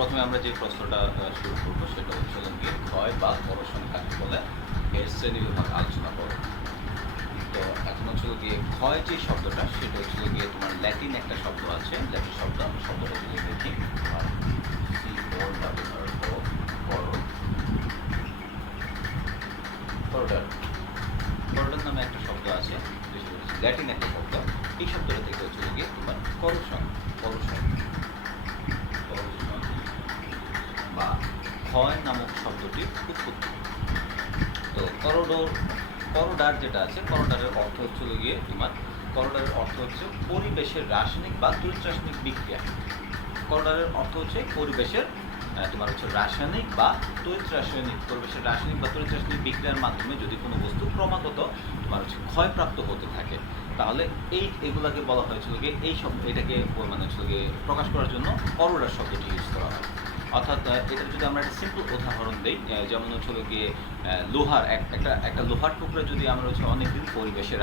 প্রথমে আমরা যে প্রশ্নটা শুরু করবো সেটা হচ্ছে গিয়ে ক্ষয় বা করোশন কাকে বলে এর শ্রেণীবিভাগ আলোচনা করব। তো এখন হচ্ছে গিয়ে ক্ষয় যে শব্দটা সেটা হচ্ছে গিয়ে তোমার ল্যাটিন একটা শব্দ আছে, ল্যাটিন শব্দটা যদি দেখি করোডার করোডার নামে একটা শব্দ আছে, ল্যাটিন একটা শব্দ। এই শব্দটা থেকে হচ্ছে গিয়ে তোমার করোশন করোশন করোশন বা ক্ষয় নামক শব্দটির উৎপত্তি। তো করোডার যেটা আছে, করোডারের অর্থ হচ্ছে গিয়ে তোমার করোডারের অর্থ হচ্ছে পরিবেশের রাসায়নিক বা তড়িৎ রাসায়নিক বিক্রিয়া। করোডারের অর্থ হচ্ছে পরিবেশের তোমার হচ্ছে রাসায়নিক বা তড়িৎ রাসায়নিক পরিবেশের রাসায়নিক বা তড়িৎ রাসায়নিক বিক্রিয়ার মাধ্যমে যদি কোনো বস্তু ক্রমাগত তোমার হচ্ছে ক্ষয়প্রাপ্ত হতে থাকে, তাহলে এগুলাকে বলা হয়েছিল গিয়ে এটাকে মানে হচ্ছে গিয়ে প্রকাশ করার জন্য করোডার শব্দটি ইউজ করা হয়। অর্থাৎ এটার যদি আমরা একটা সিম্পল উদাহরণ দিই, যেমন হচ্ছে গিয়ে লোহার একটা লোহার টুকরা যদি আমরা হচ্ছে অনেকদিন পরিবেশে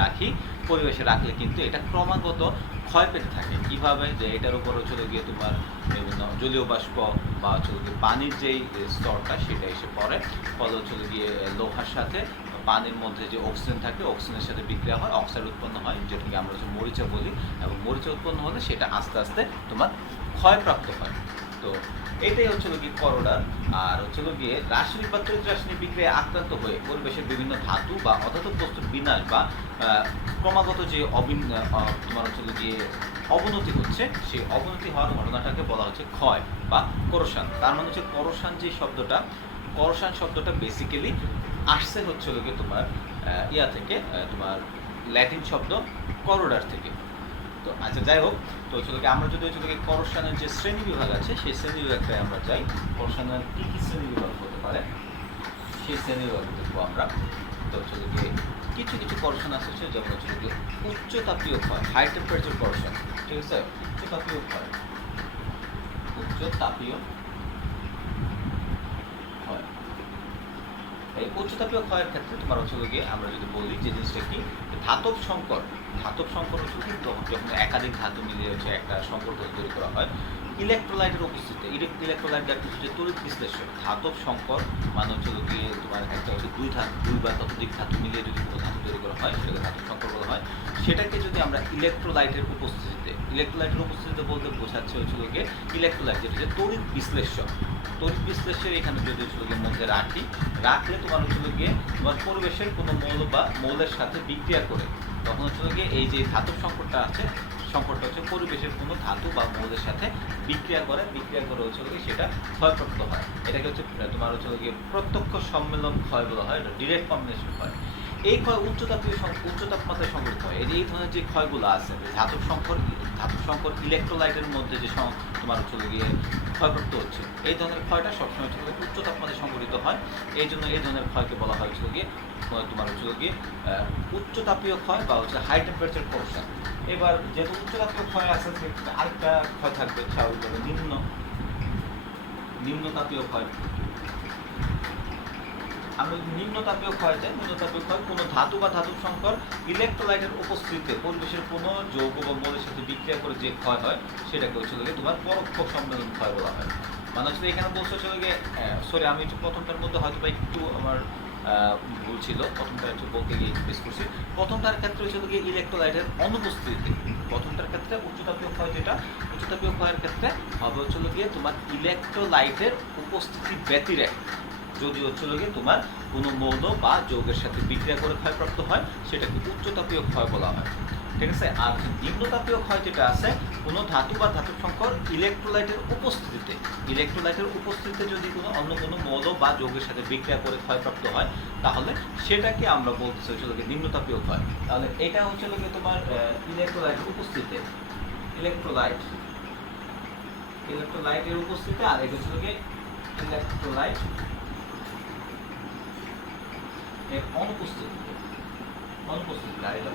রাখলে কিন্তু এটা ক্রমাগত ক্ষয় পেতে থাকে। কীভাবে? যে এটার উপর হচ্ছে গিয়ে তোমার বিভিন্ন জলীয় বাষ্প বা হচ্ছে গিয়ে পানির যেই স্তরটা সেটা এসে পড়ে, ফলে হচ্ছে গিয়ে লোহার সাথে পানির মধ্যে যে অক্সিজেন থাকে, অক্সিজেনের সাথে বিক্রিয়া হয়, অক্সাইড উৎপন্ন হয়, যেটাকে আমরা হচ্ছে মরিচা বলি, এবং মরিচা উৎপন্ন হলে সেটা আস্তে আস্তে তোমার ক্ষয়প্রাপ্ত হয়। তো এটাই হচ্ছে গিয়ে করোডার। আর হচ্ছে গিয়ে রাসায়নিক বা তড়িৎ রাসায়নিক বিক্রিয়ায় আক্রান্ত হয়ে পরিবেশের বিভিন্ন ধাতু বা অধাতু বস্তুর বিনাশ বা ক্রমাগত যে তোমার হচ্ছে গিয়ে অবনতি হচ্ছে, সেই অবনতি হওয়ার ঘটনাটাকে বলা হচ্ছে ক্ষয় বা করোশন। তার মানে হচ্ছে করোশন শব্দটা বেসিক্যালি আসছে হচ্ছে গিয়ে তোমার থেকে তোমার ল্যাটিন শব্দ করোডার থেকে। তো আচ্ছা, যাই হোক, তো হচ্ছে আমরা যদি হচ্ছে করোশনের যে শ্রেণী বিভাগ আছে সেই শ্রেণী বিভাগটায় আমরা যাই। করোশনের কী কী শ্রেণী বিভাগ হতে পারে সেই শ্রেণী বিভাগ দেখবো আমরা। তো হচ্ছে কিছু কিছু করোশন আছে, যেমন হচ্ছে উচ্চ তাপীয় ক্ষয়, হাই টেম্পারেচার করোশন, ঠিক আছে? উচ্চ তাপীয় ক্ষয় এই উচ্চতাপীয় ক্ষয়ের ক্ষেত্রে তোমার হচ্ছে গিয়ে আমরা যদি বলি যে জিনিসটা কি, ধাতব সংকর হচ্ছে কি, যখন একাধিক ধাতু মিলিয়ে হচ্ছে একটা সংকর তৈরি করা হয় ইলেকট্রোলাইটের উপস্থিতিতে। ইলেকট্রোলাইট হচ্ছে তড়িৎ বিশ্লেষণ। ধাতব সংকর মানে হচ্ছে গিয়ে তোমার একটা হচ্ছে দুই বা ততোধিক ধাতু মিলিয়ে যদি কোনো ধাতু তৈরি করা হয় সেটাকে ধাতব সংকর বলা হয়। সেটাকে যদি আমরা ইলেকট্রোলাইটের উপস্থিতিতে বলতে বোঝাচ্ছে হচ্ছে গিয়ে ইলেকট্রোলাইট, যেটা হচ্ছে তড়িৎ বিশ্লেষের এখানে যদি হচ্ছে মধ্যে রাখলে তোমার হচ্ছে গিয়ে তোমার পরিবেশের কোনো মৌল বা মৌলের সাথে বিক্রিয়া করে, তখন হচ্ছে গিয়ে এই যে ধাতব সংকটটা হচ্ছে পরিবেশের কোনো ধাতু বা মৌলের সাথে বিক্রিয়া করে হচ্ছে গিয়ে সেটা ক্ষয়প্রাপ্ত হয়। এটাকে হচ্ছে তোমার হচ্ছে গিয়ে প্রত্যক্ষ সম্মেলন ক্ষয় বলা হয়, ডিরেক্ট কম্বিনেশন ক্ষয়। এই ক্ষয় উচ্চ তাপমাত্রায় সংঘটিত হয়। এই ধরনের যে ক্ষয়গুলো আছে, ধাতব সংকর ইলেকট্রোলাইটের মধ্যে যে তোমার হচ্ছে গিয়ে ক্ষয়প্রাপ্ত হচ্ছে, এই ধরনের ক্ষয়টা সবসময় হচ্ছে উচ্চ তাপমাত্রায় সংঘটিত হয়। এই জন্য এই ধরনের ক্ষয়কে বলা হয় হচ্ছে গিয়ে তোমার হচ্ছে গিয়ে উচ্চ তাপীয় ক্ষয় বা হচ্ছে হাই টেম্পারেচার করোশন। এবার যেহেতু উচ্চ তাপীয় ক্ষয় আছে, আরেকটা ক্ষয় থাকবে স্বাভাবিকভাবে নিম্ন তাপীয় ক্ষয়। আমরা যদি নিম্ন তাপীয় ক্ষয় কোনো ধাতু বা ধাতু সংকর ইলেকট্রোলাইটের উপস্থিতিতে পরিবেশের কোনো যৌগ বা মৌলের সাথে বিক্রিয়া করে যে ক্ষয় হয় সেটাকে হচ্ছে তোমার পরোক্ষ সম্মেলন ক্ষয় বলা হয়। মানে হচ্ছে এখানে বলছে হচ্ছে সরি, আমি একটু প্রথমটার মধ্যে হয়তো বা একটু আমার ভুল ছিল, প্রথমটা একটু বলতে গিয়ে মিস করছি। প্রথমটার ক্ষেত্রে হচ্ছে ইলেকট্রোলাইটের অনুপস্থিতিতে, প্রথমটার ক্ষেত্রে উচ্চতাপীয় ক্ষয়ের ক্ষেত্রে হবে হচ্ছে গিয়ে তোমার ইলেকট্রোলাইটের উপস্থিতি ব্যতিরেক যদি হচ্ছে গিয়ে তোমার কোনো মৌল বা যৌগের সাথে বিক্রিয়া করে ক্ষয়প্রাপ্ত হয়, সেটাকে উচ্চতাপীয় ক্ষয় বলা হয়, ঠিক আছে? আর নিম্নতাপীয় ক্ষয় যেটা আছে, কোনো ধাতু বা ধাতু সংকর ইলেকট্রোলাইটের উপস্থিতিতে যদি অন্য কোনো মৌল বা যৌগের সাথে বিক্রিয়া করে ক্ষয়প্রাপ্ত হয়, তাহলে সেটাকে আমরা বলতেছি হচ্ছে নিম্নতাপীয় ক্ষয়। তাহলে এটা হচ্ছে তোমার ইলেকট্রোলাইটের উপস্থিতিতে, ইলেকট্রোলাইটের উপস্থিতিতে, আর এটা হচ্ছে ইলেকট্রোলাইট এর অনুপস্থিতিতে, আর এটা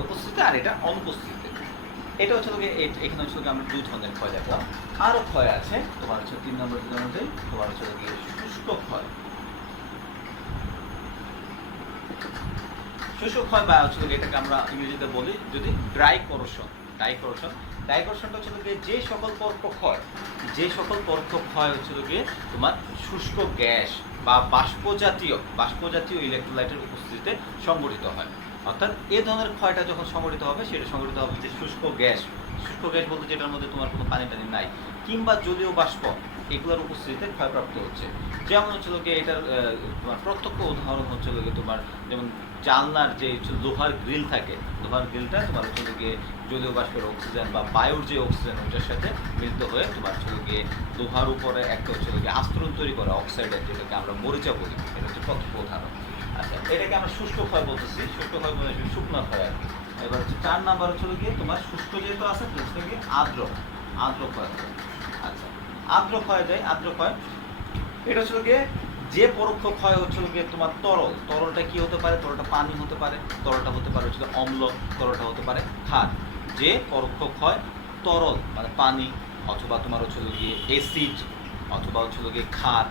উপস্থিতি আর এটা অনুপস্থিতিতে। এটা হচ্ছে এখানে হচ্ছে আমরা দুই ধরনের ক্ষয় দেখলাম। আরো ক্ষয় আছে তোমার হচ্ছে 3 নম্বর উদাহরণে, তোমার হচ্ছে শুষ্ক ক্ষয়। শুষ্ক ক্ষয় বা হচ্ছে এটাকে আমরা ইংরেজিতে বলি যদি ড্রাই করোশন। ডাইভারশনটা হচ্ছে গিয়ে যে সকল পরোক্ষ ক্ষয় হচ্ছে গিয়ে তোমার শুষ্ক গ্যাস বা বাষ্পজাতীয় ইলেকট্রোলাইটের উপস্থিতিতে সংঘটিত হয়। অর্থাৎ এ ধরনের ক্ষয়টা যখন সংঘটিত হবে সেটা সংঘটিত হবে যে শুষ্ক গ্যাস বলতে যেটার মধ্যে তোমার কোনো পানি টানি নাই কিংবা জলীয় বাষ্প এগুলোর উপস্থিতিতে ক্ষয়প্রাপ্ত হচ্ছে। যেমন হচ্ছে গিয়ে এটার তোমার প্রত্যক্ষ উদাহরণ হচ্ছে গিয়ে তোমার যেমন জানলার যে লোহার গ্রিল থাকে, লোহার গ্রিলটা তোমার হচ্ছে গিয়ে জলীয় বাষ্পের অক্সিজেন বা বায়ুর যে অক্সিজেন ওটার সাথে মিলিত হয়ে তোমার হচ্ছে গিয়ে লোহার উপরে একটা হচ্ছে গিয়ে আস্তরণ তৈরি করে অক্সাইডের, যেটাকে আমরা মরিচা বলি। এটা হচ্ছে প্রত্যক্ষ উদাহরণ। আচ্ছা, এটাকে আমরা শুষ্ক ক্ষয় বলতেছি। শুষ্ক ক্ষয় বলে শুকনো ক্ষয় আর কি। এবার হচ্ছে 4 নাম্বার হচ্ছে গিয়ে তোমার শুষ্ক যেহেতু আছে হচ্ছে গিয়ে আর্দ্র ক্ষয়। আচ্ছা, আর্দ্র ক্ষয় এটা হচ্ছে গিয়ে যে পরোক্ষ ক্ষয় হচ্ছে গিয়ে তোমার তরলটা কি হতে পারে? তরলটা পানি হতে পারে, তরলটা হতে পারে হচ্ছে অম্ল, তরলটা হতে পারে ক্ষার। যে পরোক্ষ ক্ষয় তরল মানে পানি অথবা তোমার হচ্ছে গিয়ে অ্যাসিড অথবা হচ্ছে গিয়ে ক্ষার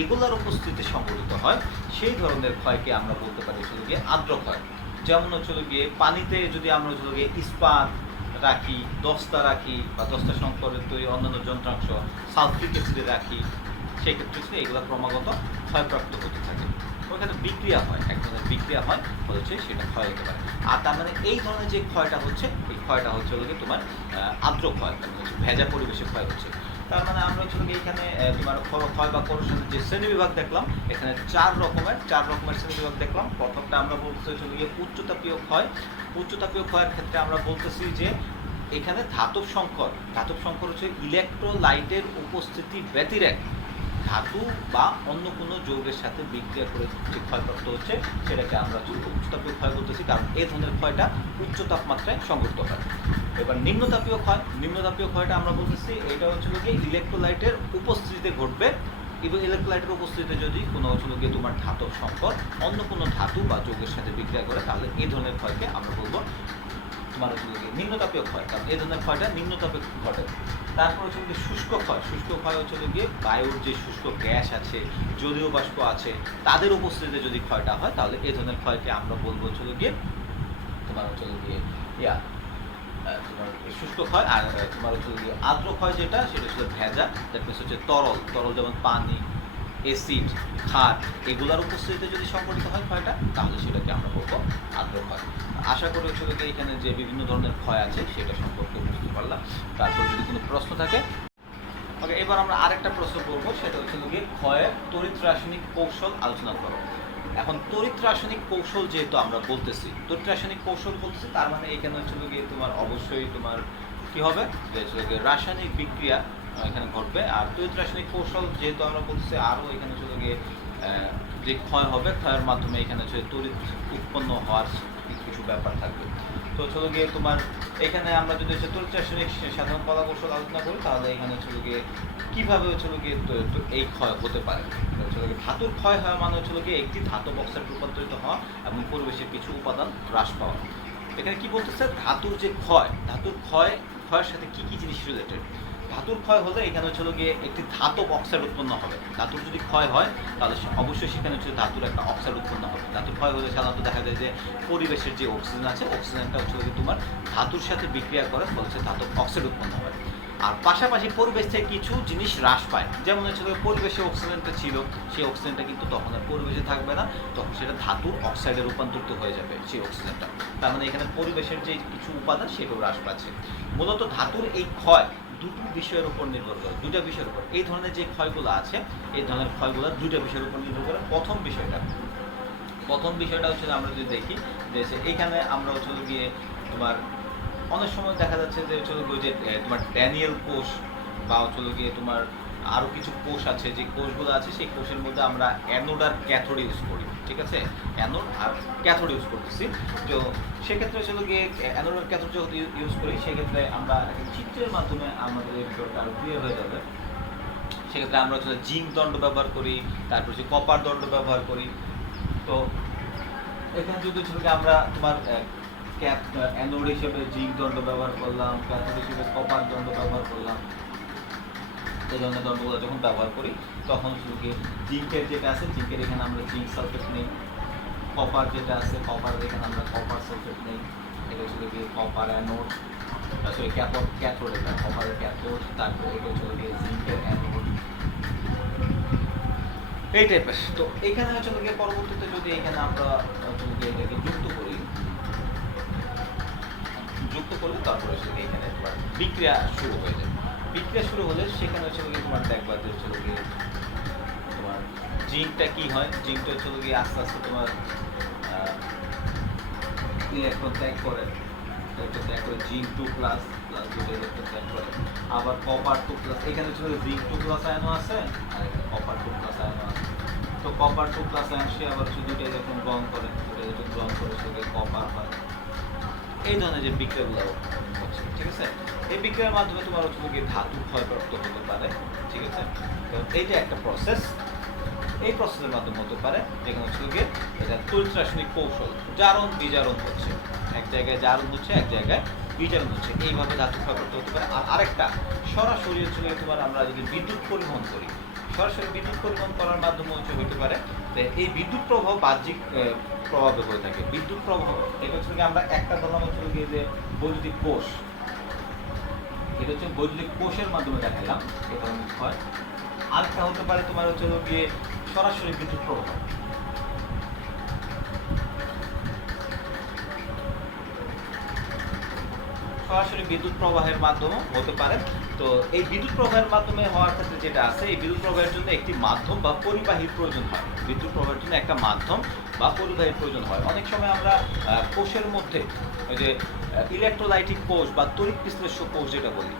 এগুলোর উপস্থিতিতে সংঘটিত হয়, সেই ধরনের ক্ষয়কে আমরা বলতে পারি হচ্ছে গিয়ে আর্দ্র ক্ষয়। যেমন হচ্ছে গিয়ে পানিতে যদি আমরা হচ্ছে গিয়ে ইস্পাত রাখি, দস্তা রাখি বা দস্তা সংকরের তৈরি অন্যান্য যন্ত্রাংশ সালফিক অ্যাসিডে রাখি, সেক্ষেত্রে হচ্ছে এগুলো ক্রমাগত ক্ষয়প্রাপ্ত হতে থাকে। ওইখানে বিক্রিয়া হয়, এক ধরনের বিক্রিয়া হয়, হচ্ছে সেটা ক্ষয় হতে পারে। আর তার মানে এই ধরনের যে ক্ষয়টা হচ্ছে, এই ক্ষয়টা হচ্ছে তোমার আর্দ্র ক্ষয়, হচ্ছে ভেজা পরিবেশে ক্ষয় হচ্ছে। তার মানে আমরা হচ্ছে এখানে তোমার ক্ষয় বা করোশনের যে শ্রেণীবিভাগ দেখলাম, এখানে 4 রকমের শ্রেণীবিভাগ দেখলাম। প্রথমটা আমরা বলতেছি হচ্ছে গিয়ে উচ্চতাপীয় ক্ষয়। উচ্চতাপীয় ক্ষয়ের ক্ষেত্রে আমরা বলতেছি যে এখানে ধাতব সংকর হচ্ছে ইলেকট্রোলাইটের উপস্থিতি ব্যতিরেক ধাতু বা অন্য কোনো যৌগের সাথে বিক্রিয়া করে যে ক্ষয়প্রাপ্ত হচ্ছে সেটাকে আমরা উচ্চতাপীয় ক্ষয় বলতেছি, কারণ এই ধরনের ক্ষয়টা উচ্চ তাপমাত্রায় সংঘটিত হয়। এবার নিম্নতাপীয় ক্ষয়টা আমরা বলতেছি এটা হচ্ছে গিয়ে ইলেকট্রোলাইটের উপস্থিতিতে ঘটবে, এবং ইলেকট্রোলাইটের উপস্থিতিতে যদি কোনো হচ্ছে গিয়ে তোমার ধাতব সংকর অন্য কোনো ধাতু বা যৌগের সাথে বিক্রিয়া করে, তাহলে এই ধরনের ক্ষয়কে আমরা বলবো তোমার হচ্ছে নিম্নতাপীয় ক্ষয়, কারণ এই ধরনের ক্ষয়টা নিম্নতাপে ঘটে। তারপর হচ্ছে গিয়ে শুষ্ক ক্ষয় হচ্ছে গিয়ে বায়ুর যে শুষ্ক গ্যাস আছে, জলীয় বাষ্প আছে, তাদের উপস্থিতিতে যদি ক্ষয়টা হয়, তাহলে এই ধরনের ক্ষয়কে আমরা বলবো হচ্ছে গিয়ে তোমার হচ্ছে গিয়ে তোমার শুষ্ক ক্ষয়। আর তোমার হচ্ছে গিয়ে আর্দ্র ক্ষয় যেটা, সেটা হচ্ছে ভেজা, দ্যাট মিনস হচ্ছে তরল যেমন পানি, অ্যাসিড, ক্ষার এগুলোর উপস্থিতিতে যদি সংঘটিত হয় ক্ষয়টা, তাহলে সেটাকে আমরা বলবো আর্দ্র ক্ষয়। আশা করি হচ্ছে এখানে যে বিভিন্ন ধরনের ক্ষয় আছে সেটা সম্পর্কে বুঝতে পারলাম। তারপর যদি কোনো প্রশ্ন থাকে, ওকে, এবার আমরা আরেকটা প্রশ্ন করবো, সেটা হচ্ছে গিয়ে ক্ষয়ের তড়িৎ রাসায়নিক কৌশল আলোচনা করো। এখন তড়িৎ রাসায়নিক কৌশল যেহেতু আমরা বলতেছি, তার মানে এখানে হচ্ছে গিয়ে তোমার অবশ্যই তোমার কি হবে, যে হচ্ছে রাসায়নিক বিক্রিয়া এখানে ঘটবে। আর তড়িৎ রাসায়নিক কৌশল যেহেতু আমরা বলতেছি, আরও এখানে হচ্ছে গিয়ে যে ক্ষয় হবে, ক্ষয়ের মাধ্যমে এখানে হচ্ছে তড়িৎ উৎপন্ন হওয়ার কিছু ব্যাপার থাকবে। তো হচ্ছে গিয়ে তোমার এখানে আমরা যদি হচ্ছে তড়িৎ রাসায়নিক সাধারণ কলা কৌশল আলোচনা করি, তাহলে এখানে হচ্ছে গিয়ে কীভাবে হচ্ছে গিয়ে এই ক্ষয় হতে পারে। ধাতুর ক্ষয় হওয়া মানে হচ্ছে গিয়ে একটি ধাতব অক্সাইড রূপান্তরিত হওয়া এবং পরিবেশের কিছু উপাদান হ্রাস পাওয়া। এখানে কি বলতেছে, ধাতুর ক্ষয়ের সাথে কি কি জিনিস রিলেটেড। ধাতুর ক্ষয় হলে এখানে হচ্ছে গিয়ে একটি ধাতব অক্সাইড উৎপন্ন হবে। ধাতুর যদি ক্ষয় হয়, তাহলে অবশ্যই সেখানে হচ্ছে ধাতুর একটা অক্সাইড উৎপন্ন হবে। ধাতুর ক্ষয় হলে সাধারণত দেখা যায় যে পরিবেশের যে অক্সিজেন আছে, অক্সিজেনটা হচ্ছে তোমার ধাতুর সাথে বিক্রিয়া করে, ফলে ধাতব অক্সাইড উৎপন্ন হয়। আর পাশাপাশি পরিবেশ থেকে কিছু জিনিস হ্রাস পায়, যেমন হচ্ছে পরিবেশে অক্সিজেনটা ছিল, সেই অক্সিজেনটা কিন্তু তখন আর পরিবেশে থাকবে না, তখন সেটা ধাতুর অক্সাইডে রূপান্তরিত হয়ে যাবে সেই অক্সিজেনটা। তার মানে এখানে পরিবেশের যে কিছু উপাদান সেটাও হ্রাস পাচ্ছে। মূলত ধাতুর এই ক্ষয় দুটো বিষয়ের উপর নির্ভর করে, দুইটা বিষয়ের উপর। এই ধরনের যে ক্ষয়গুলো আছে, এই ধরনের ক্ষয়গুলো দুইটা বিষয়ের উপর নির্ভর করে। প্রথম বিষয়টা হচ্ছে আমরা যদি দেখি যে এখানে আমরা হচ্ছে গিয়ে তোমার অনেক সময় দেখা যাচ্ছে যে তোমার ড্যানিয়েল কোষ বা হচ্ছে গিয়ে তোমার আরও কিছু কোষ আছে, যে কোষগুলো আছে সেই কোষের মধ্যে আমরা অ্যানোড আর ক্যাথোড ইউজ করি, ঠিক আছে, অ্যানোড আর ক্যাথোড ইউজ করতেছি। তো সেক্ষেত্রে হচ্ছে গিয়ে অ্যানোড আর ক্যাথোড যখন ইউজ করি, সেক্ষেত্রে আমরা চিত্রের মাধ্যমে আমাদের এই বিষয়টা আরও ক্লিয়ার হয়ে যাবে। সেক্ষেত্রে আমরা হচ্ছে জিঙ্ক দণ্ড ব্যবহার করি, তারপর হচ্ছে কপার দণ্ড ব্যবহার করি। তো এখানে যদি হচ্ছে আমরা তোমার অ্যানোড হিসেবে জিঙ্ক দণ্ড ব্যবহার করলাম, ক্যাথোড হিসেবে কপার দণ্ড ব্যবহার করলাম, এই ধরনের দণ্ডগুলো যখন ব্যবহার করি, তখন শুধু জিঙ্কের যেটা আছে, জিঙ্কের এখানে আমরা জিঙ্ক সালফেট নেই। কপার যেটা আছে, কপার এখানে আমরা কপার সালফেট নেই। এটা শুধু কপার অ্যানোড, সরি ক্যাথোড, এটা কপারের ক্যাথোড, তারপরে এটা হচ্ছে গিয়ে জিঙ্কের অ্যানোড, এই টাইপের। তো এইখানে হচ্ছে গিয়ে পরবর্তীতে যদি এখানে আমরা হচ্ছে গিয়ে এটাকে যুক্ত করলে তারপরে হচ্ছে এখানে তোমার বিক্রিয়া শুরু হয়ে যায়। বিক্রিয়া শুরু হলে সেখানে হচ্ছে গিয়ে তোমার দেখবা যে হচ্ছে গিয়ে তোমার জিঙ্কটা কি হয়, জিঙ্কটা হচ্ছে গিয়ে আস্তে আস্তে তোমার ইলেকট্রন ত্যাগ করে, জিঙ্ক 2 প্লাস দুটো ইলেকট্রন ত্যাগ করে, আবার কপার 2 প্লাস, এখানে হচ্ছে জিঙ্ক 2 প্লাস আয়নও আছে আর এখানে কপার 2 প্লাস আয়নও আছে। তো কপার 2 প্লাস আয়ন সে আবার হচ্ছে দুটো ইলেকট্রন গ্রহণ করে, সেটা কপার হয়। এই ধরনের যে বিক্রিয়াগুলো হচ্ছে, ঠিক আছে, এই বিক্রিয়ার মাধ্যমে তোমার হচ্ছে গিয়ে ধাতু ক্ষয়প্রাপ্ত হতে পারে, ঠিক আছে। তো এইটা একটা প্রসেস, এই প্রসেসের মাধ্যমে হতে পারে যেখানে হচ্ছে গিয়ে এটা তড়িৎ রাসায়নিক কৌশল, জারণ বিজারণ হচ্ছে, এক জায়গায় জারণ হচ্ছে, এক জায়গায় বিজারণ হচ্ছে, এইভাবে ধাতু ক্ষয়প্রাপ্ত হতে পারে। আর আরেকটা সরাসরি হচ্ছে তোমার আমরা যদি বিদ্যুৎ পরিবহন করি, সরাসরি বিদ্যুৎ পরিবহন করার মাধ্যমে হচ্ছে হতে পারে যে এই বিদ্যুৎ প্রবাহ বাহ্যিক প্রভাবে হয়ে থাকে। বিদ্যুৎ প্রবাহ এটা হচ্ছে আমরা একটা ধরলাম হচ্ছে গিয়ে যে বৈদ্যুতিক কোষ, এটা হচ্ছে বৈদ্যুতিক কোষের মাধ্যমে দেখালাম, এটা হয়। আরেকটা হতে পারে তোমার হচ্ছে গিয়ে সরাসরি বিদ্যুৎ প্রবাহ, সরাসরি বিদ্যুৎ প্রবাহের মাধ্যমে হতে পারে। তো এই বিদ্যুৎ প্রবাহের মাধ্যমে হওয়ার ক্ষেত্রে যেটা আছে, এই বিদ্যুৎ প্রবাহের জন্য একটি মাধ্যম বা পরিবাহীর প্রয়োজন হয়। বিদ্যুৎ প্রবাহের জন্য একটা মাধ্যম বা পরিবাহীর প্রয়োজন হয়। অনেক সময় আমরা কোষের মধ্যে ওই যে ইলেকট্রোলাইটিক কোষ বা তড়িৎ বিশ্লেষ্য কোষ যেটা বলি,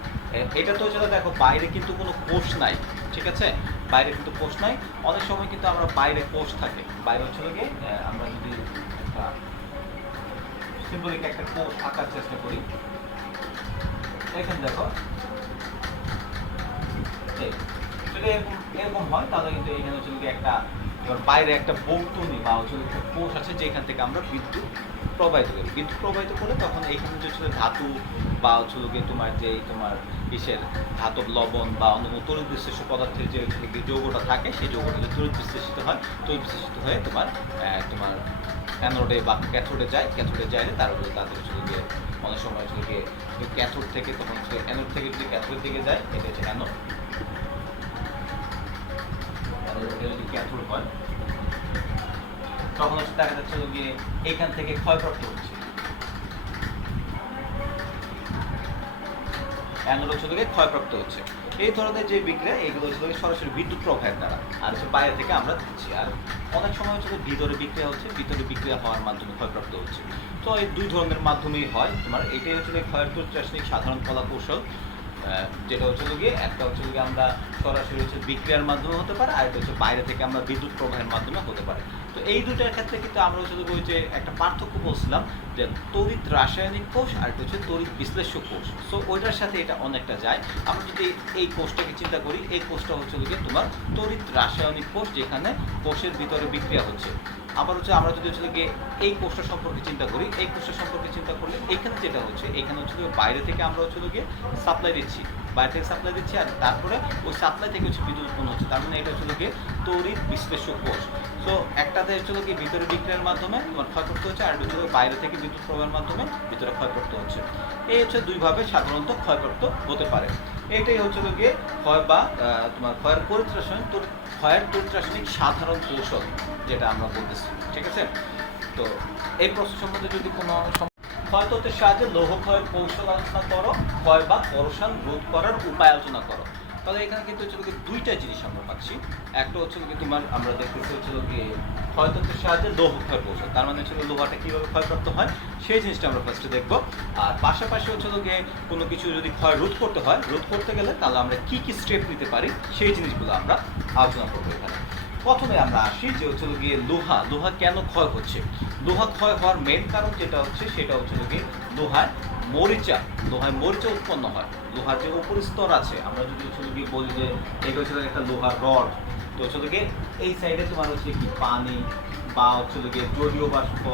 এটা তো যেটা দেখো বাইরে কিন্তু কোনো কোষ নাই, ঠিক আছে, বাইরে কিন্তু কোষ নাই। অনেক সময় কিন্তু আমরা বাইরে কোষ থাকে, বাইরে হচ্ছে গিয়ে আমরা যদি একটা সিম্বলিক একটা কোষ আঁকার চেষ্টা করি, এখানে দেখো যদি এরকম হয় তাহলে কিন্তু এখানে হচ্ছে একটা বাইরে একটা বর্তনী বা হচ্ছে একটা কোষ আছে যেখান থেকে আমরা বিদ্যুৎ প্রবাহিত করি। বিদ্যুৎ প্রবাহিত করলে তখন এইখানে যে হচ্ছে ধাতু বা হচ্ছে তোমার যে তোমার ইসের ধাতব লবণ বা অন্য তড়িৎ বিশ্লেষ্য পদার্থের যে যৌগটা থাকে, সেই যৌগটা যে তড়িৎ বিশ্লেষিত হয়, তড়িৎ বিশ্লেষিত হয়ে তোমার তোমার অ্যানোডে বা ক্যাথোডে যায়, ক্যাথোডে যাইলে তারপরে তাদের হচ্ছে গিয়ে অনেক সময় হচ্ছে গিয়ে ক্যাথোড থেকে তখন হচ্ছে অ্যানোড থেকে যদি ক্যাথোডের দিকে যায়, এটা হচ্ছে অ্যানোড, যদি ক্যাথোড হয় তখন হচ্ছে দেখা যাচ্ছে গিয়ে এইখান থেকে ক্ষয়প্রাপ্ত হচ্ছে, অ্যানোড হচ্ছে গিয়ে ক্ষয়প্রাপ্ত হচ্ছে। এই ধরনের যে বিক্রিয়া এগুলো হচ্ছে সরাসরি বিদ্যুৎ প্রবাহের দ্বারা, আর হচ্ছে বাইরে থেকে আমরা দিচ্ছি। আর অনেক সময় হচ্ছে ভিতরে বিক্রিয়া হচ্ছে, ভিতরে বিক্রিয়া হওয়ার মাধ্যমে ক্ষয়প্রাপ্ত হচ্ছে। তো এই দুই ধরনের মাধ্যমেই হয় তোমার। এটাই হচ্ছে ক্ষয়ের তড়িৎ রাসায়নিক সাধারণ কলা কৌশল, যেটা হচ্ছে গিয়ে একটা হচ্ছে গিয়ে আমরা সরাসরি হচ্ছে বিক্রিয়ার মাধ্যমে হতে পারে, আর এটা হচ্ছে বাইরে থেকে আমরা বিদ্যুৎ প্রবাহের মাধ্যমে হতে পারে। তো এই দুটার ক্ষেত্রে কিন্তু আমরা হচ্ছে ওই যে একটা পার্থক্য বলছিলাম যে তড়িৎ রাসায়নিক কোষ আর এটা হচ্ছে তড়িৎ বিশ্লেষ্য কোষ। সো ওইটার সাথে এটা অনেকটা যায়। আমরা যদি এই কোষটাকে চিন্তা করি, এই কোষটা হচ্ছে গিয়ে তোমার তড়িৎ রাসায়নিক কোষ, যেখানে কোষের ভিতরে বিক্রিয়া হচ্ছে। আবার হচ্ছে আমরা যদি হচ্ছে গিয়ে এই কোষটা সম্পর্কে চিন্তা করি, এই কোষটা সম্পর্কে চিন্তা করলে এখানে যেটা হচ্ছে, এখানে হচ্ছে বাইরে থেকে আমরা হচ্ছে গিয়ে সাপ্লাই দিচ্ছি, বাইরে থেকে সাপ্লাই দিচ্ছি, আর তারপরে ওই সাপ্লাই থেকে হচ্ছে বিদ্যুৎ উৎপন্ন হচ্ছে। তার মানে এটা হচ্ছে গিয়ে তড়িৎ বিশ্লেষ্য কোষ। সো একটাতে হচ্ছে গিয়ে ভিতরে বিক্রিয়ার মাধ্যমে তোমার ক্ষয়প্রাপ্ত হচ্ছে, আর হচ্ছে বাইরে থেকে বিদ্যুৎ প্রবাহের মাধ্যমে ভিতরে ক্ষয়প্রাপ্ত হচ্ছে। এই হচ্ছে দুইভাবে সাধারণত ক্ষয়প্রাপ্ত হতে পারে। এটাই হচ্ছে গিয়ে ক্ষয় বা তোমার ক্ষয়ের তড়িৎ রাসায়নিক সাধারণ কৌশল যেটা আমরা বলতেছি, ঠিক আছে। তো এই প্রশ্ন সম্বন্ধে যদি কোনো ক্ষয়তত্ত্বের সাহায্যে লৌহ ক্ষয়ের কৌশল আলোচনা করো, ক্ষয় বা করোশন রোধ করার উপায় আলোচনা করো। তাহলে এখানে কিন্তু হচ্ছে দুইটা জিনিস আমরা পাচ্ছি। একটা হচ্ছে তোমার আমরা দেখতেছি হচ্ছে গিয়ে ক্ষয়তত্ত্বের সাহায্যে লৌহ ক্ষয় কৌশল, তার মানে হচ্ছে লোহাটা কীভাবে ক্ষয়প্রাপ্ত হয় সেই জিনিসটা আমরা ফার্স্টে দেখবো। আর পাশাপাশি হচ্ছে গিয়ে কোনো কিছু যদি ক্ষয় রোধ করতে হয়, রোধ করতে গেলে তাহলে আমরা কী কী স্টেপ নিতে পারি সেই জিনিসগুলো আমরা আলোচনা করবো এখানে। প্রথমে আমরা আসি যে হচ্ছে গিয়ে লোহা কেন ক্ষয় হচ্ছে। লোহা ক্ষয় হওয়ার মেন কারণ যেটা হচ্ছে সেটা হচ্ছে গিয়ে লোহায় মরিচা উৎপন্ন হয়। লোহার যে উপরি স্তর আছে, আমরা যদি হচ্ছে গিয়ে বলি যে এটা হচ্ছে একটা লোহার রড, তো হচ্ছে গিয়ে এই সাইডে তোমার হচ্ছে কি পানি বা হচ্ছে গিয়ে জলীয় বাষ্প,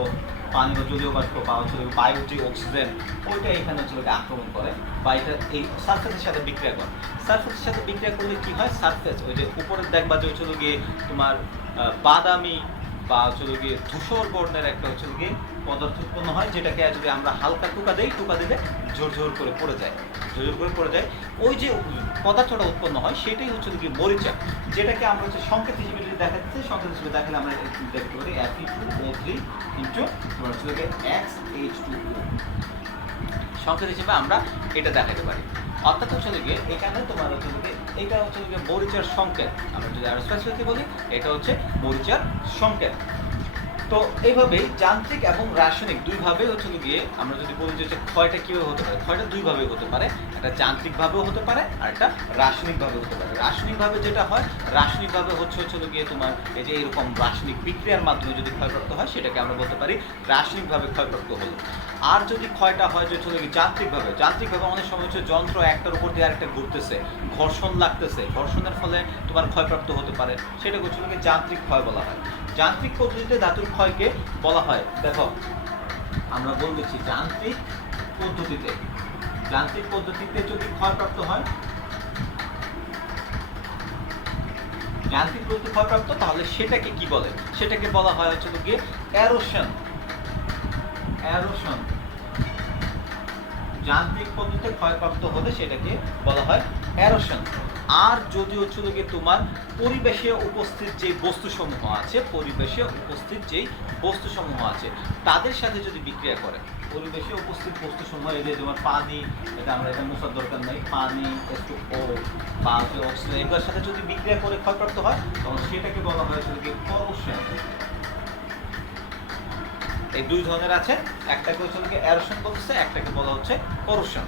পানি বা জলীয় বাষ্প বা হচ্ছে বায়ুর যে অক্সিজেন, ওইটা এখানে হচ্ছে আক্রমণ করে বা এটা এই সারফেসের সাথে বিক্রিয়া করে। সারফেসের সাথে বিক্রিয়া করলে কি হয়, সারফেস ওই যে উপরের দেখবা যে হচ্ছে গিয়ে তোমার বাদামি বা হচ্ছে গিয়ে ধূসর বর্ণের একটা হচ্ছে গিয়ে পদার্থ উৎপন্ন হয়, যেটাকে যদি আমরা হালকা টোকা দিই, টোকা দিলে ঝোর করে পড়ে যায়, ঝোর করে পড়ে যায়। ওই যে পদার্থটা উৎপন্ন হয় সেটাই হচ্ছে গিয়ে মরিচা, যেটাকে আমরা হচ্ছে সংকেত হিসেবে যদি দেখাতে, সংকেত হিসেবে দেখালে আমরা দেখতে পারি Fe2O3 ইন্টু হচ্ছে গিয়ে XH2O, সংকেত হিসেবে আমরা এটা দেখাতে পারি। অর্থাৎ হচ্ছে গিয়ে এখানে তোমার হচ্ছে গিয়ে এটা হচ্ছে গিয়ে মরিচার সংকেত। আমরা যদি আরো স্পেসিফিকলি বলি, এটা হচ্ছে মরিচার সংকেত। তো এইভাবেই যান্ত্রিক এবং রাসায়নিক দুইভাবে হচ্ছে গিয়ে আমরা যদি বলি যে ক্ষয়টা কীভাবে হতে পারে, ক্ষয়টা দুইভাবে হতে পারে, একটা যান্ত্রিকভাবেও হতে পারে আর একটা রাসায়নিকভাবে হতে পারে। রাসায়নিকভাবে যেটা হয়, রাসায়নিকভাবে হচ্ছে গিয়ে তোমার এই যে এরকম রাসায়নিক বিক্রিয়ার মাধ্যমে যদি ক্ষয়প্রাপ্ত হয়, সেটাকে আমরা বলতে পারি রাসায়নিকভাবে ক্ষয়প্রাপ্ত হলো। আর যদি ক্ষয়টা হয় যে হচ্ছে যান্ত্রিকভাবে, যান্ত্রিকভাবে অনেক সময় হচ্ছে যন্ত্র একটার উপর দিয়ে আরেকটা ঘুরতেছে, ঘর্ষণ লাগতেছে, ঘর্ষণের ফলে তোমার ক্ষয়প্রাপ্ত হতে পারে, সেটাকে হচ্ছে যান্ত্রিক ক্ষয় বলা হয়। যান্ত্রিক পদ্ধতিতে ধাতুর ক্ষয়কে বলা হয়, দেখো আমরা বলতেছি যান্ত্রিক পদ্ধতিতে যদি ক্ষয়প্রাপ্ত হয়, যান্ত্রিক পদ্ধতি ক্ষয়প্রাপ্ত, তাহলে সেটাকে কি বলে, সেটাকে বলা হয় হচ্ছে গিয়ে এরোশন। যান্ত্রিক পদ্ধতিতে ক্ষয়প্রাপ্ত হলে সেটাকে বলা হয় এরোশন। আর যদি হচ্ছে গিয়ে তোমার পরিবেশে উপস্থিত যে বস্তুসমূহ আছে, তাদের সাথে যদি বিক্রিয়া করে, পরিবেশে উপস্থিত বস্তুসমূহ, এই যে তোমার পানি, এটা আমরা এটা মোছার দরকার নেই, পানি H2O বা অক্সিজেন, এগুলোর সাথে যদি বিক্রিয়া করে ক্ষয়প্রাপ্ত হয়, তখন সেটাকে বলা হয় হচ্ছে গিয়ে করোশন। এই দুই ধরনের আছে, একটাকে হচ্ছে এরোশন বলতেছে, একটাকে বলা হচ্ছে করোশন।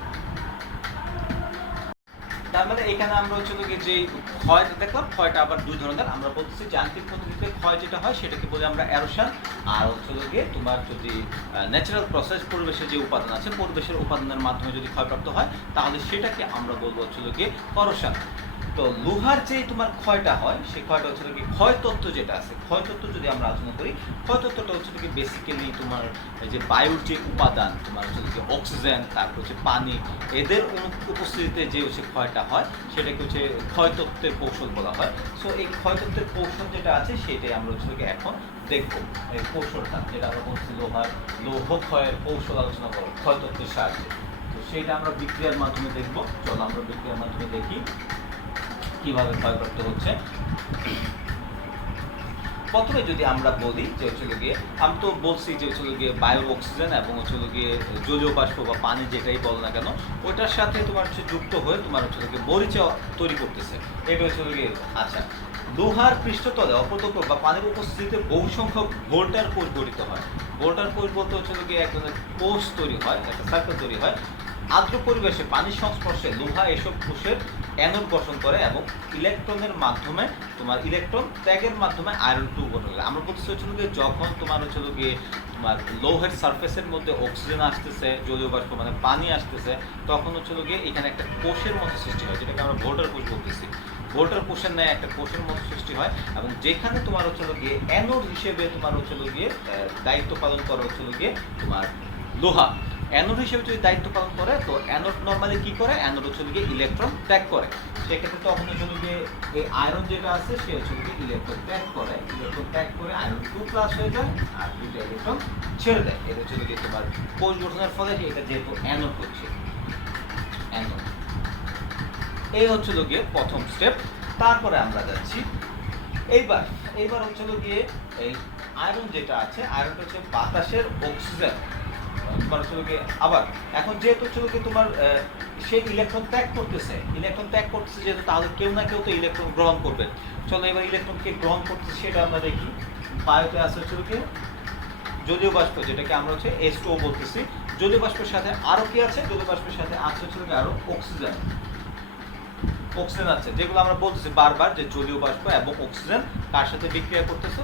তার মানে এখানে আমরা হচ্ছে যে ক্ষয়টা দেখলাম, ক্ষয়টা আবার দুই ধরনের। আমরা বলতেছি যান্ত্রিক পদ্ধতিতে ক্ষয় যেটা হয় সেটাকে বলি আমরা এরোশন, আর হচ্ছে গিয়ে তোমার যদি ন্যাচারাল প্রসেস, পরিবেশের যে উপাদান আছে, পরিবেশের উপাদানের মাধ্যমে যদি ক্ষয়প্রাপ্ত হয়, তাহলে সেটাকে আমরা বলবো হচ্ছে গিয়ে করোশন। তো লোহার যে তোমার ক্ষয়টা হয়, সেই ক্ষয়টা হচ্ছে কি ক্ষয়তত্ত্ব যেটা আছে, ক্ষয়তত্ত্ব যদি আমরা আলোচনা করি, ক্ষয়তত্ত্বটা হচ্ছে কি বেসিক্যালি তোমার এই যে বায়ুর যে উপাদান, তোমার হচ্ছে কি অক্সিজেন, তারপর হচ্ছে পানি, এদের উপস্থিতিতে যে হচ্ছে ক্ষয়টা হয়, সেটাকে হচ্ছে ক্ষয়তত্ত্বের কৌশল বলা হয়। সো এই ক্ষয়তত্ত্বের কৌশল যেটা আছে, সেটাই আমরা হচ্ছে কি এখন দেখবো, এই কৌশলটা যেটা আমরা বলছি লৌহ ক্ষয়ের কৌশল আলোচনা করবো ক্ষয়তত্ত্বের সাহায্যে। তো সেটা আমরা বিক্রিয়ার মাধ্যমে দেখবো। চলো আমরা বিক্রিয়ার মাধ্যমে দেখি কিভাবে ক্ষয়প্রাপ্ত হচ্ছে। প্রথমে যদি আমরা বলি যে হচ্ছে গিয়ে, আমি তো বলছি যে হচ্ছে গিয়ে বায়ুর অক্সিজেন এবং হচ্ছে গিয়ে জলীয় বাষ্প বা পানি যেটাই বল না কেন, ওইটার সাথে তোমার হচ্ছে যুক্ত হয়ে তোমার হচ্ছে গিয়ে মরিচা তৈরি করতেছে। এটা হচ্ছে গিয়ে আচ্ছা, লোহার পৃষ্ঠতলে অপ্রত্যক্ষ বা পানির উপস্থিতিতে বহু সংখ্যক ভোল্টার কোষ গঠিত হয়। ভোল্টার কোষ বলতে হচ্ছে গিয়ে এক ধরনের কোষ তৈরি হয়, একটা সার্কেল তৈরি হয়। আর্দ্র পরিবেশে পানির সংস্পর্শে লোহা এসব কোষের অ্যানোড গঠন করে এবং ইলেকট্রনের মাধ্যমে তোমার ইলেকট্রন ত্যাগের মাধ্যমে আয়রন 2 গঠন করে। আমরা বলতে হচ্ছে গিয়ে যখন তোমার হচ্ছে গিয়ে তোমার লোহের সারফেসের মধ্যে অক্সিজেন আসতেছে, জলীয় বাষ্প মানে পানি আসতেছে, তখন হচ্ছে গিয়ে এখানে একটা কোষের মতো সৃষ্টি হয়, যেটাকে আমরা ভোল্টার কোষ বলতেছি। ভোল্টার কোষের ন্যায় একটা কোষের মতো সৃষ্টি হয়, এবং যেখানে তোমার হচ্ছে গিয়ে অ্যানোড হিসেবে তোমার হচ্ছে গিয়ে দায়িত্ব পালন করা হচ্ছে গিয়ে তোমার লোহা। অ্যানোড হিসেবে যদি দায়িত্ব পালন করে, তো অ্যানোড নর্মালি কি করে, অ্যানোড হচ্ছে গিয়ে ইলেকট্রন ত্যাগ করে। সেক্ষেত্রে তখন হচ্ছে গিয়ে এই আয়রন যেটা আছে, সে হচ্ছে গিয়ে ইলেকট্রন ত্যাগ করে, আয়রন 2+ হয়ে যায় আর 2টা ইলেকট্রন ছেড়ে দেয়। এটা হচ্ছে গিয়ে তোমার কোষ গঠনের ফলে এটা যেহেতু অ্যানোড হচ্ছে, অ্যানোড। এই হচ্ছে গিয়ে প্রথম স্টেপ। তারপরে আমরা যাচ্ছি এইবার হচ্ছে গিয়ে এই আয়রন যেটা আছে, আয়রনটা হচ্ছে বাতাসের অক্সিজেন আবার এখন যেহেতু হচ্ছে তোমার সে ইলেকট্রন ত্যাগ করতেছে যেহেতু, তাহলে কেউ না কেউ তো ইলেকট্রন গ্রহণ করবে। চলো এবার ইলেকট্রনকে গ্রহণ করতেছে সেটা আমরা দেখি। বায়ুতে আছে হচ্ছে জলীয় বাষ্প, যেটাকে আমরা হচ্ছে H2O বলতেছি। জলীয় বাষ্পের সাথে আরো কি আছে, জলীয় বাষ্পের সাথে আছে হচ্ছে আরো অক্সিজেন আছে, যেগুলো আমরা বলতেছি বারবার যে জলীয় বাষ্প এবং অক্সিজেন কার সাথে বিক্রিয়া করতেছে,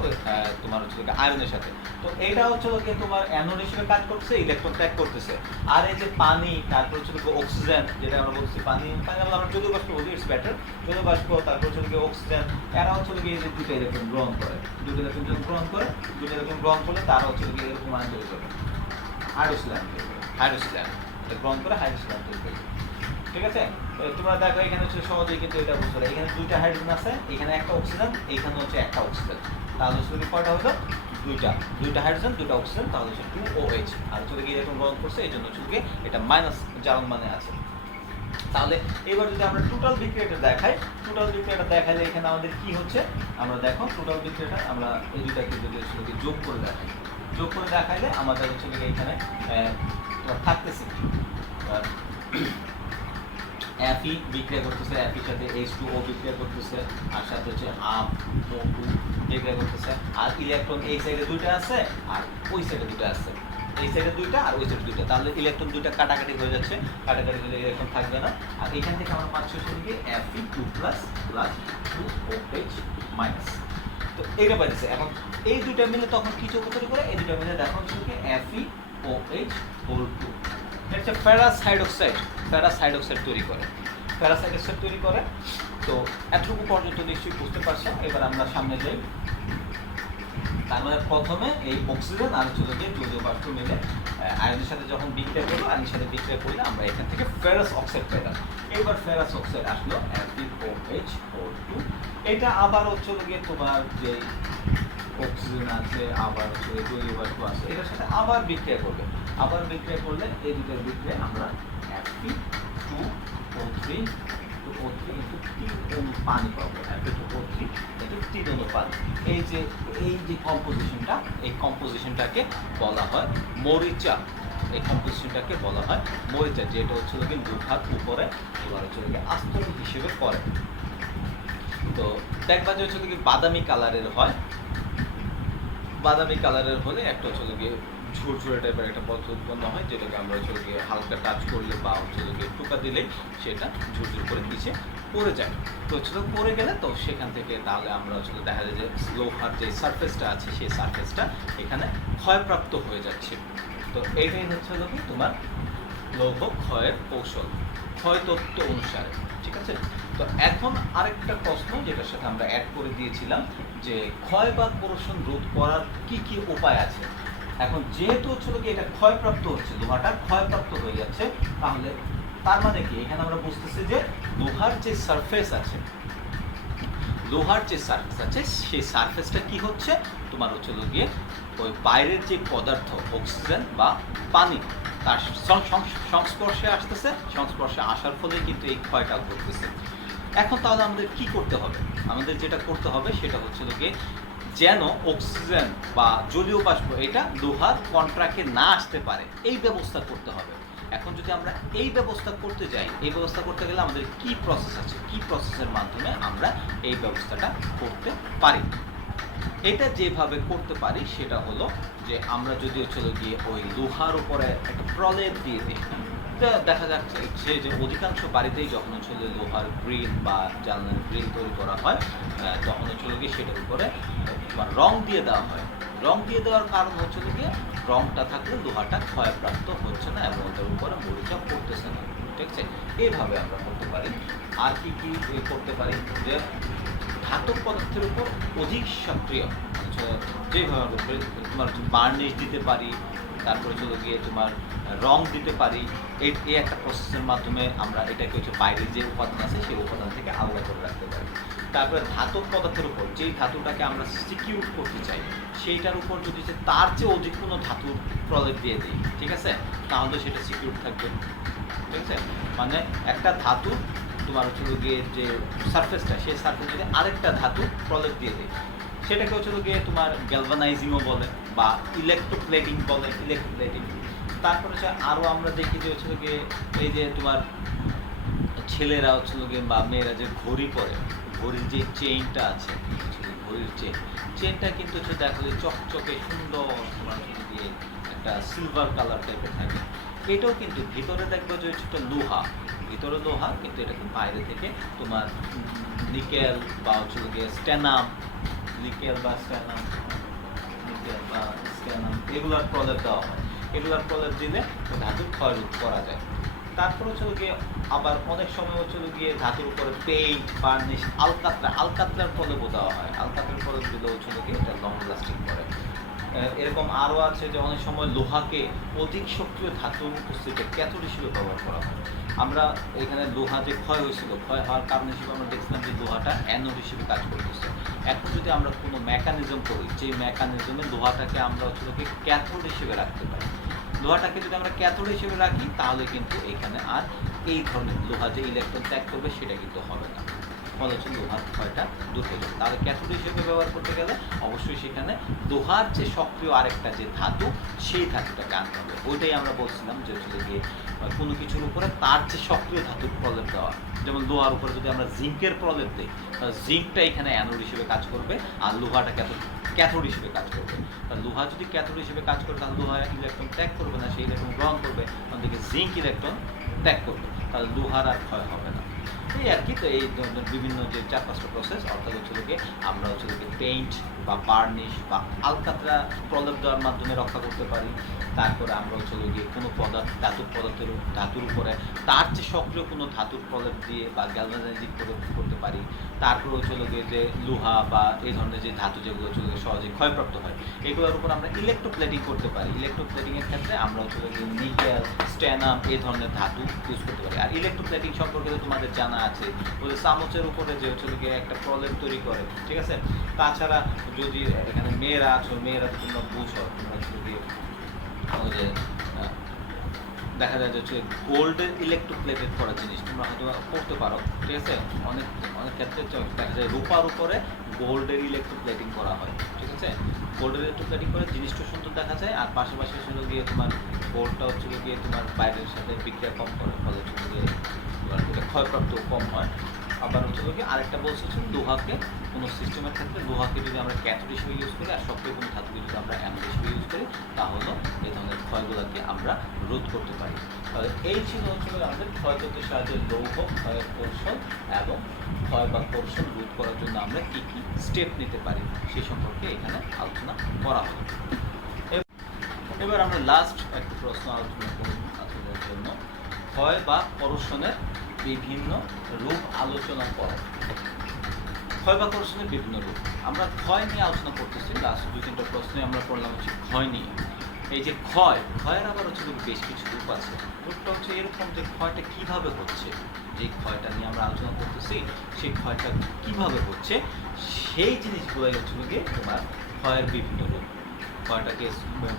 তোমার হচ্ছে আয়রনের সাথে। তো এইটা হচ্ছে তোমার অ্যানোড হিসেবে কাজ করতেছে, ইলেকট্রন ত্যাগ করতেছে। আর এই যে পানি, তারপর হচ্ছে অক্সিজেন, যেটা আমরা বলছি পানি আমরা জলীয় বাষ্প বলি, ইটস বেটার। জলীয় বাষ্প, তারপর হচ্ছে অক্সিজেন, এরা হচ্ছে এই যে দুটো ইলেকট্রন গ্রহণ করে, দুটো ইলেকট্রন গ্রহণ করলে তারা হচ্ছে এরকম আয়ন তৈরি করে, হাইড্রোক্সিল আয়ন গ্রহণ করে হাইড্রোক্সিল আয়ন তৈরি করে। ঠিক আছে? তোমরা দেখো এখানে হচ্ছে সহজেই কিন্তু এটা বুঝতে পারো, এখানে দুইটা হাইড্রোজেন আছে, এখানে একটা অক্সিজেন, এইখানে হচ্ছে একটা অক্সিজেন, তাহলে হচ্ছে কয়টা হলো? দুইটা হাইড্রোজেন, দুইটা অক্সিজেন, তাহলে হচ্ছে 2OH। আর হচ্ছে কি এরকম গ্রহণ করছে, এই জন্য হচ্ছে এটা মাইনাস জারণ মানে আছে। তাহলে এবার যদি আমরা টোটাল বিক্রিয়াটা দেখাই, টোটাল বিক্রিয়াটা দেখালে এখানে আমাদের কি হচ্ছে, আমরা দেখো টোটাল বিক্রিয়াটা আমরা এই দুইটাকে যদি হচ্ছে যোগ করে দেখাই, যোগ করে দেখাইলে আমাদের হচ্ছে এখানে থাকতেছে Fe বিক্রিয়া করতেছে, Fe সাথে H2O বিক্রিয়া করতেছে, আর সাথে হচ্ছে O2 বিক্রিয়া করতেছে, আর ইলেকট্রন এই সাইডে দুইটা আছে আর ওই সাইডে দুইটা আছে, এই সাইডে দুইটা আর ওই সাইডে দুইটা, তাহলে ইলেকট্রন দুইটা কাটাকাটি হয়ে যাচ্ছে, কাটাকাটি হলে ইলেকট্রন থাকবে না। আর এখান থেকে আমরা পাচ্ছি হচ্ছে কি Fe2 প্লাস 2OH মাইনাস। তো এইটা পাইছে। এখন এই দুইটা মিলে তখন কি চৌকতরি করে, এই দুইটা মিলে দেখো হচ্ছে কি FeOH হোল 2, এটা হচ্ছে ফেরাস হাইড্রোক্সাইড, ফেরাস হাইড্রোক্সাইড তৈরি করে, ফেরাস হাইড্রোক্সাইড তৈরি করে। তো এতটুকু পর্যন্ত নিশ্চয়ই বুঝতে পারছো। এবার আমরা সামনে যাই। তার মানে প্রথমে এই অক্সিজেন আর হচ্ছে জলীয় বাষ্প মিলে আয়নের সাথে যখন বিক্রিয়া করলো, আয়নের সাথে বিক্রিয়া করলে আমরা এখান থেকে ফেরাস অক্সাইড পেলাম। এবার ফেরাস অক্সাইড আসলো FeOH2, এটা আবার হচ্ছে তোমার যে অক্সিজেন আছে, আবার হচ্ছে জলীয় বাষ্প আছে, এটার সাথে আবার বিক্রিয়া করবে, আবার বিক্রিয়া করলে এই দুটোর বিক্রিয়া আমরা Fe2O3 into 3 অণু পানি পাবো, Fe2O3 into 3 অণু পানি। এই যে কম্পোজিশনটা, এই কম্পোজিশনটাকে বলা হয় মরিচা, এই কম্পোজিশনটাকে বলা হয় মরিচা, যেটা হচ্ছে লোহার উপরে এবার হচ্ছে আস্তরণ হিসেবে পড়ে। তো দেখবা যে হচ্ছে বাদামি কালারের হয়, বাদামি কালারের হলে একটা হচ্ছে ঝুরঝুরে টাইপের একটা পদার্থ উৎপন্ন হয়, যেটাকে আমরা হচ্ছে হালকা টাচ করলে বা হচ্ছে টোকা দিলেই সেটা ঝুরঝুর করে নিচে পড়ে যায়। তো হচ্ছে পড়ে গেলে তো সেখান থেকে তাহলে আমরা হচ্ছে দেখা যায় যে লোহার যে সারফেসটা আছে সেই সারফেসটা এখানে ক্ষয়প্রাপ্ত হয়ে যাচ্ছে। তো এইটাই হচ্ছে তোমার লৌহ ক্ষয়ের কৌশল, ক্ষয় তত্ত্ব অনুসারে। ঠিক আছে? তো এখন আরেকটা প্রশ্ন যেটার সাথে আমরা অ্যাড করে দিয়েছিলাম যে ক্ষয় বা কোরোশন রোধ করার কি কি উপায় আছে। এখন যেহেতু হচ্ছে এটা ক্ষয়প্রাপ্ত হচ্ছে, লোহাটা ক্ষয়প্রাপ্ত হয়ে যাচ্ছে, তাহলে তার মানে কি এখানে আমরা বুঝতেছি যে লোহার যে সারফেস আছে, লোহার যে সারফেস আছে সেই সারফেসটা কি হচ্ছে তোমার হচ্ছে গিয়ে ওই বাইরের যে পদার্থ অক্সিজেন বা পানি তার সংস্পর্শে আসতেছে, সংস্পর্শে আসার ফলে কিন্তু এই ক্ষয়টা ঘটতেছে। এখন তাহলে আমাদের কি করতে হবে? আমাদের যেটা করতে হবে সেটা হচ্ছে গিয়ে যেন অক্সিজেন বা জলীয় বাষ্প এটা লোহার কন্ট্রাক্টে না আসতে পারে, এই ব্যবস্থা করতে হবে। এখন যদি আমরা এই ব্যবস্থা করতে যাই, এই ব্যবস্থা করতে গেলে আমাদের কি প্রসেস আছে, কি প্রসেসের মাধ্যমে আমরা এই ব্যবস্থাটা করতে পারি। এটা যেভাবে করতে পারি সেটা হলো যে আমরা যদি হচ্ছে গিয়ে ওই লোহার উপরে একটা প্রলেপ দিয়ে দিই, দেখা যাচ্ছে যে অধিকাংশ বাড়িতেই যখন হচ্ছে লোহার গ্রিল বা জানলার গ্রিল তৈরি করা হয় তখন হচ্ছে গিয়ে সেটার উপরে রং দিয়ে দেওয়া হয়। রং দিয়ে দেওয়ার কারণ হচ্ছে গিয়ে রংটা থাকলে লোহাটা ক্ষয়প্রাপ্ত হচ্ছে না এবং ওটার উপরে মরিচা পড়তেছে না। ঠিক আছে? এইভাবে আমরা করতে পারি। আর কি কি করতে পারি যে ধাতব পদার্থের উপর অধিক সক্রিয় যেভাবে তোমার বার্নিশ দিতে পারি, তারপরে চলে গিয়ে তোমার রং দিতে পারি। এই একটা প্রসেসের মাধ্যমে আমরা এটাকে হচ্ছে বাইরের যে উপাদান আছে সেই উপাদান থেকে আলাদা করে রাখতে পারি। তারপরে ধাতব পদার্থের উপর যেই ধাতুটাকে আমরা সিকিউর করতে চাই সেইটার উপর যদি তার চেয়ে অধিক কোনো ধাতুর প্রলেপ দিয়ে দিই, ঠিক আছে, তাহলে সেটা সিকিউর থাকবে। ঠিক আছে? মানে একটা ধাতু তোমার হচ্ছে গিয়ে যে সারফেসটা সেই সারফেস যদি আরেকটা ধাতু প্রলেপ দিয়ে দিই সেটাকে হচ্ছে গিয়ে তোমার গ্যালভানাইজিংও বলে বা ইলেকট্রোপ্লেটিং বলে, ইলেকট্রোপ্লেটিং। তারপরে হচ্ছে আরও আমরা দেখি যে হচ্ছে গিয়ে এই যে তোমার ছেলেরা হচ্ছে গিয়ে বা মেয়েরা যে ঘড়ি পরে, ঘড়ির যে চেইনটা আছে, ঘড়ির চেইনটা কিন্তু হচ্ছে দেখা যায় চকচকে সুন্দর তোমার হচ্ছে গিয়ে একটা সিলভার কালার টাইপের থাকে। এটাও কিন্তু ভিতরে দেখবো যে ছোটো লোহা, ভিতরে লোহা, কিন্তু এটা কিন্তু বাইরে থেকে তোমার নিকেল বা হচ্ছে গিয়ে স্ট্যানাম, নিকেল বা স্ট্যানাম, নিকেল বা স্ট্যানাম এগুলার প্রলেপ দেওয়া হয়। এগুলার প্রলেপ দিলে ধাতুর ক্ষয় রোধ করা যায়। তারপর হচ্ছে গিয়ে আবার অনেক সময় হচ্ছে গিয়ে ধাতুর উপরে পেইন্ট, বার্নিশ, আলকাতরার প্রলেপও দেওয়া হয়। আলকাতরার প্রলেপ দিলে হচ্ছে গিয়ে এটা লং লাস্টিং করে। এরকম আরও আছে যে অনেক সময় লোহাকে অধিক সক্রিয় ধাতুর উপস্থিতিতে ক্যাথোড হিসেবে ব্যবহার করা হয়। আমরা এখানে লোহা যে ক্ষয় হয়েছিল, ক্ষয় হওয়ার কারণ হিসেবে আমরা দেখছিলাম যে লোহাটা অ্যানোড হিসেবে কাজ করতেছে। এখন যদি আমরা কোনো মেকানিজম করি, যে মেকানিজমে লোহাটাকে আমরা হচ্ছে ক্যাথোড হিসেবে রাখতে পারি, লোহাটাকে যদি আমরা ক্যাথোড হিসেবে রাখি তাহলে কিন্তু এখানে আর এই ধরনের লোহা যে ইলেকট্রন ত্যাগ করবে সেটা কিন্তু হবে না, ফলে হচ্ছে লোহার ক্ষয়টা দূর হয়ে যাবে। তাহলে ক্যাথোড হিসেবে ব্যবহার করতে গেলে অবশ্যই সেখানে লোহার যে সক্রিয় আরেকটা যে ধাতু, সেই ধাতুটাকে আনতে হবে। ওইটাই আমরা বলছিলাম যে হচ্ছে গিয়ে কোনো কিছুর উপরে তার যে সক্রিয় ধাতুর প্রলেপ দেওয়া, যেমন লোহার উপরে যদি আমরা জিঙ্কের প্রলেপ দিই, জিঙ্কটা এখানে অ্যানোড হিসেবে কাজ করবে আর লোহাটা ক্যাথোড হিসেবে কাজ করবে। তাহলে লোহা যদি ক্যাথোড হিসেবে কাজ করে তাহলে লোহা ইলেকট্রন ত্যাগ করবে না, সেই ইলেকট্রন গ্রহণ করবে, অন্যদিকে জিঙ্ক ইলেকট্রন ত্যাগ করবে, তাহলে লোহার আর ক্ষয় হবে না। এই আর কি। তো এই ধরনের বিভিন্ন যে 4-5টা প্রসেস, অর্থাৎ হচ্ছে কি আমরা হচ্ছে পেইন্ট বা বার্নিশ বা আলকাতরা প্রলেপ দেওয়ার মাধ্যমে রক্ষা করতে পারি। তারপরে আমরা হচ্ছে গিয়ে কোনো ধাতুর উপরে তার যে সক্রিয় কোনো ধাতুর প্রলেপ দিয়ে বা গ্যালভানাইজিং করতে পারি। তারপরে হচ্ছে গিয়ে যে লোহা বা এই ধরনের যে ধাতু যেগুলো হচ্ছে সহজে ক্ষয়প্রাপ্ত হয়, এগুলোর উপর আমরা ইলেকট্রোপ্লেটিং করতে পারি। ইলেকট্রোপ্লেটিংয়ের ক্ষেত্রে আমরা হচ্ছে নিকেল, স্ট্যানাম এই ধরনের ধাতু ইউজ করতে পারি। আর ইলেকট্রোপ্লেটিং সম্পর্কে তোমাদের জানা আছে, ওই চামচের উপরে যে হচ্ছে গিয়ে একটা প্রলেপ তৈরি করে, ঠিক আছে। তাছাড়া যদি এখানে মেয়েরা আছো, মেয়েরা তোমরা বুঝো, তোমরা হচ্ছে গিয়ে ওই যে দেখা যায় যে হচ্ছে গোল্ডের ইলেকট্রোপ্লেটেড করা জিনিস তোমরা হয়তো করতে পারো, ঠিক আছে। অনেক অনেক ক্ষেত্রে দেখা যায় রূপার উপরে গোল্ডের ইলেকট্রোপ্লেটিং করা হয়, ঠিক আছে। গোল্ডের ইলেকট্রোপ্লেটিং করে জিনিসটা সুন্দর দেখা যায়, আর পাশাপাশি হচ্ছে গিয়ে তোমার গোল্ডটা হচ্ছে গিয়ে তোমার বাইরের সাথে বিক্রিয়া কম করে, ফলে হচ্ছে গিয়ে তোমার এটা ক্ষয়প্রাপ্ত কম হয়। আবার হচ্ছে কি আরেকটা বলছে লোহাকে কোনো সিস্টেমের ক্ষেত্রে লোহাকে যদি আমরা ক্যাথোড হিসেবে ইউজ করি আর সক্রিয় কোনো ধাতুকে যদি আমরা অ্যানোড হিসেবে ইউজ করি, তাহলে এই ধরনের ক্ষয়গুলোকে আমরা রোধ করতে পারি। তাহলে এই ছিল হচ্ছে আমাদের ক্ষয়ক্ষতির সাহায্যে লৌহ ক্ষয়ের কৌশল এবং ক্ষয় বা কৌশল রোধ করার জন্য আমরা কী কী স্টেপ নিতে পারি সেই সম্পর্কে এখানে আলোচনা করা হলো। এবার আমরা লাস্ট একটা প্রশ্ন আলোচনা করব আপনাদের জন্য, ক্ষয় বা কর্ষণের বিভিন্ন রূপ আলোচনা করা। ক্ষয় বা কর্ষণের বিভিন্ন রূপ, আমরা ক্ষয় নিয়ে আলোচনা করতেছি। লাস্ট 2-3টা প্রশ্নে আমরা পড়লাম হচ্ছে ক্ষয় নিয়ে। এই যে ক্ষয়ের আবার হচ্ছে বেশ কিছু রূপ আছে। রূপটা হচ্ছে এরকম যে ক্ষয়টা কিভাবে হচ্ছে, যে ক্ষয়টা নিয়ে আমরা আলোচনা করতেছি সেই ক্ষয়টা কিভাবে হচ্ছে, সেই জিনিসগুলোই হচ্ছে গিয়ে তোমার ক্ষয়ের বিভিন্ন রূপ। ক্ষয়টাকে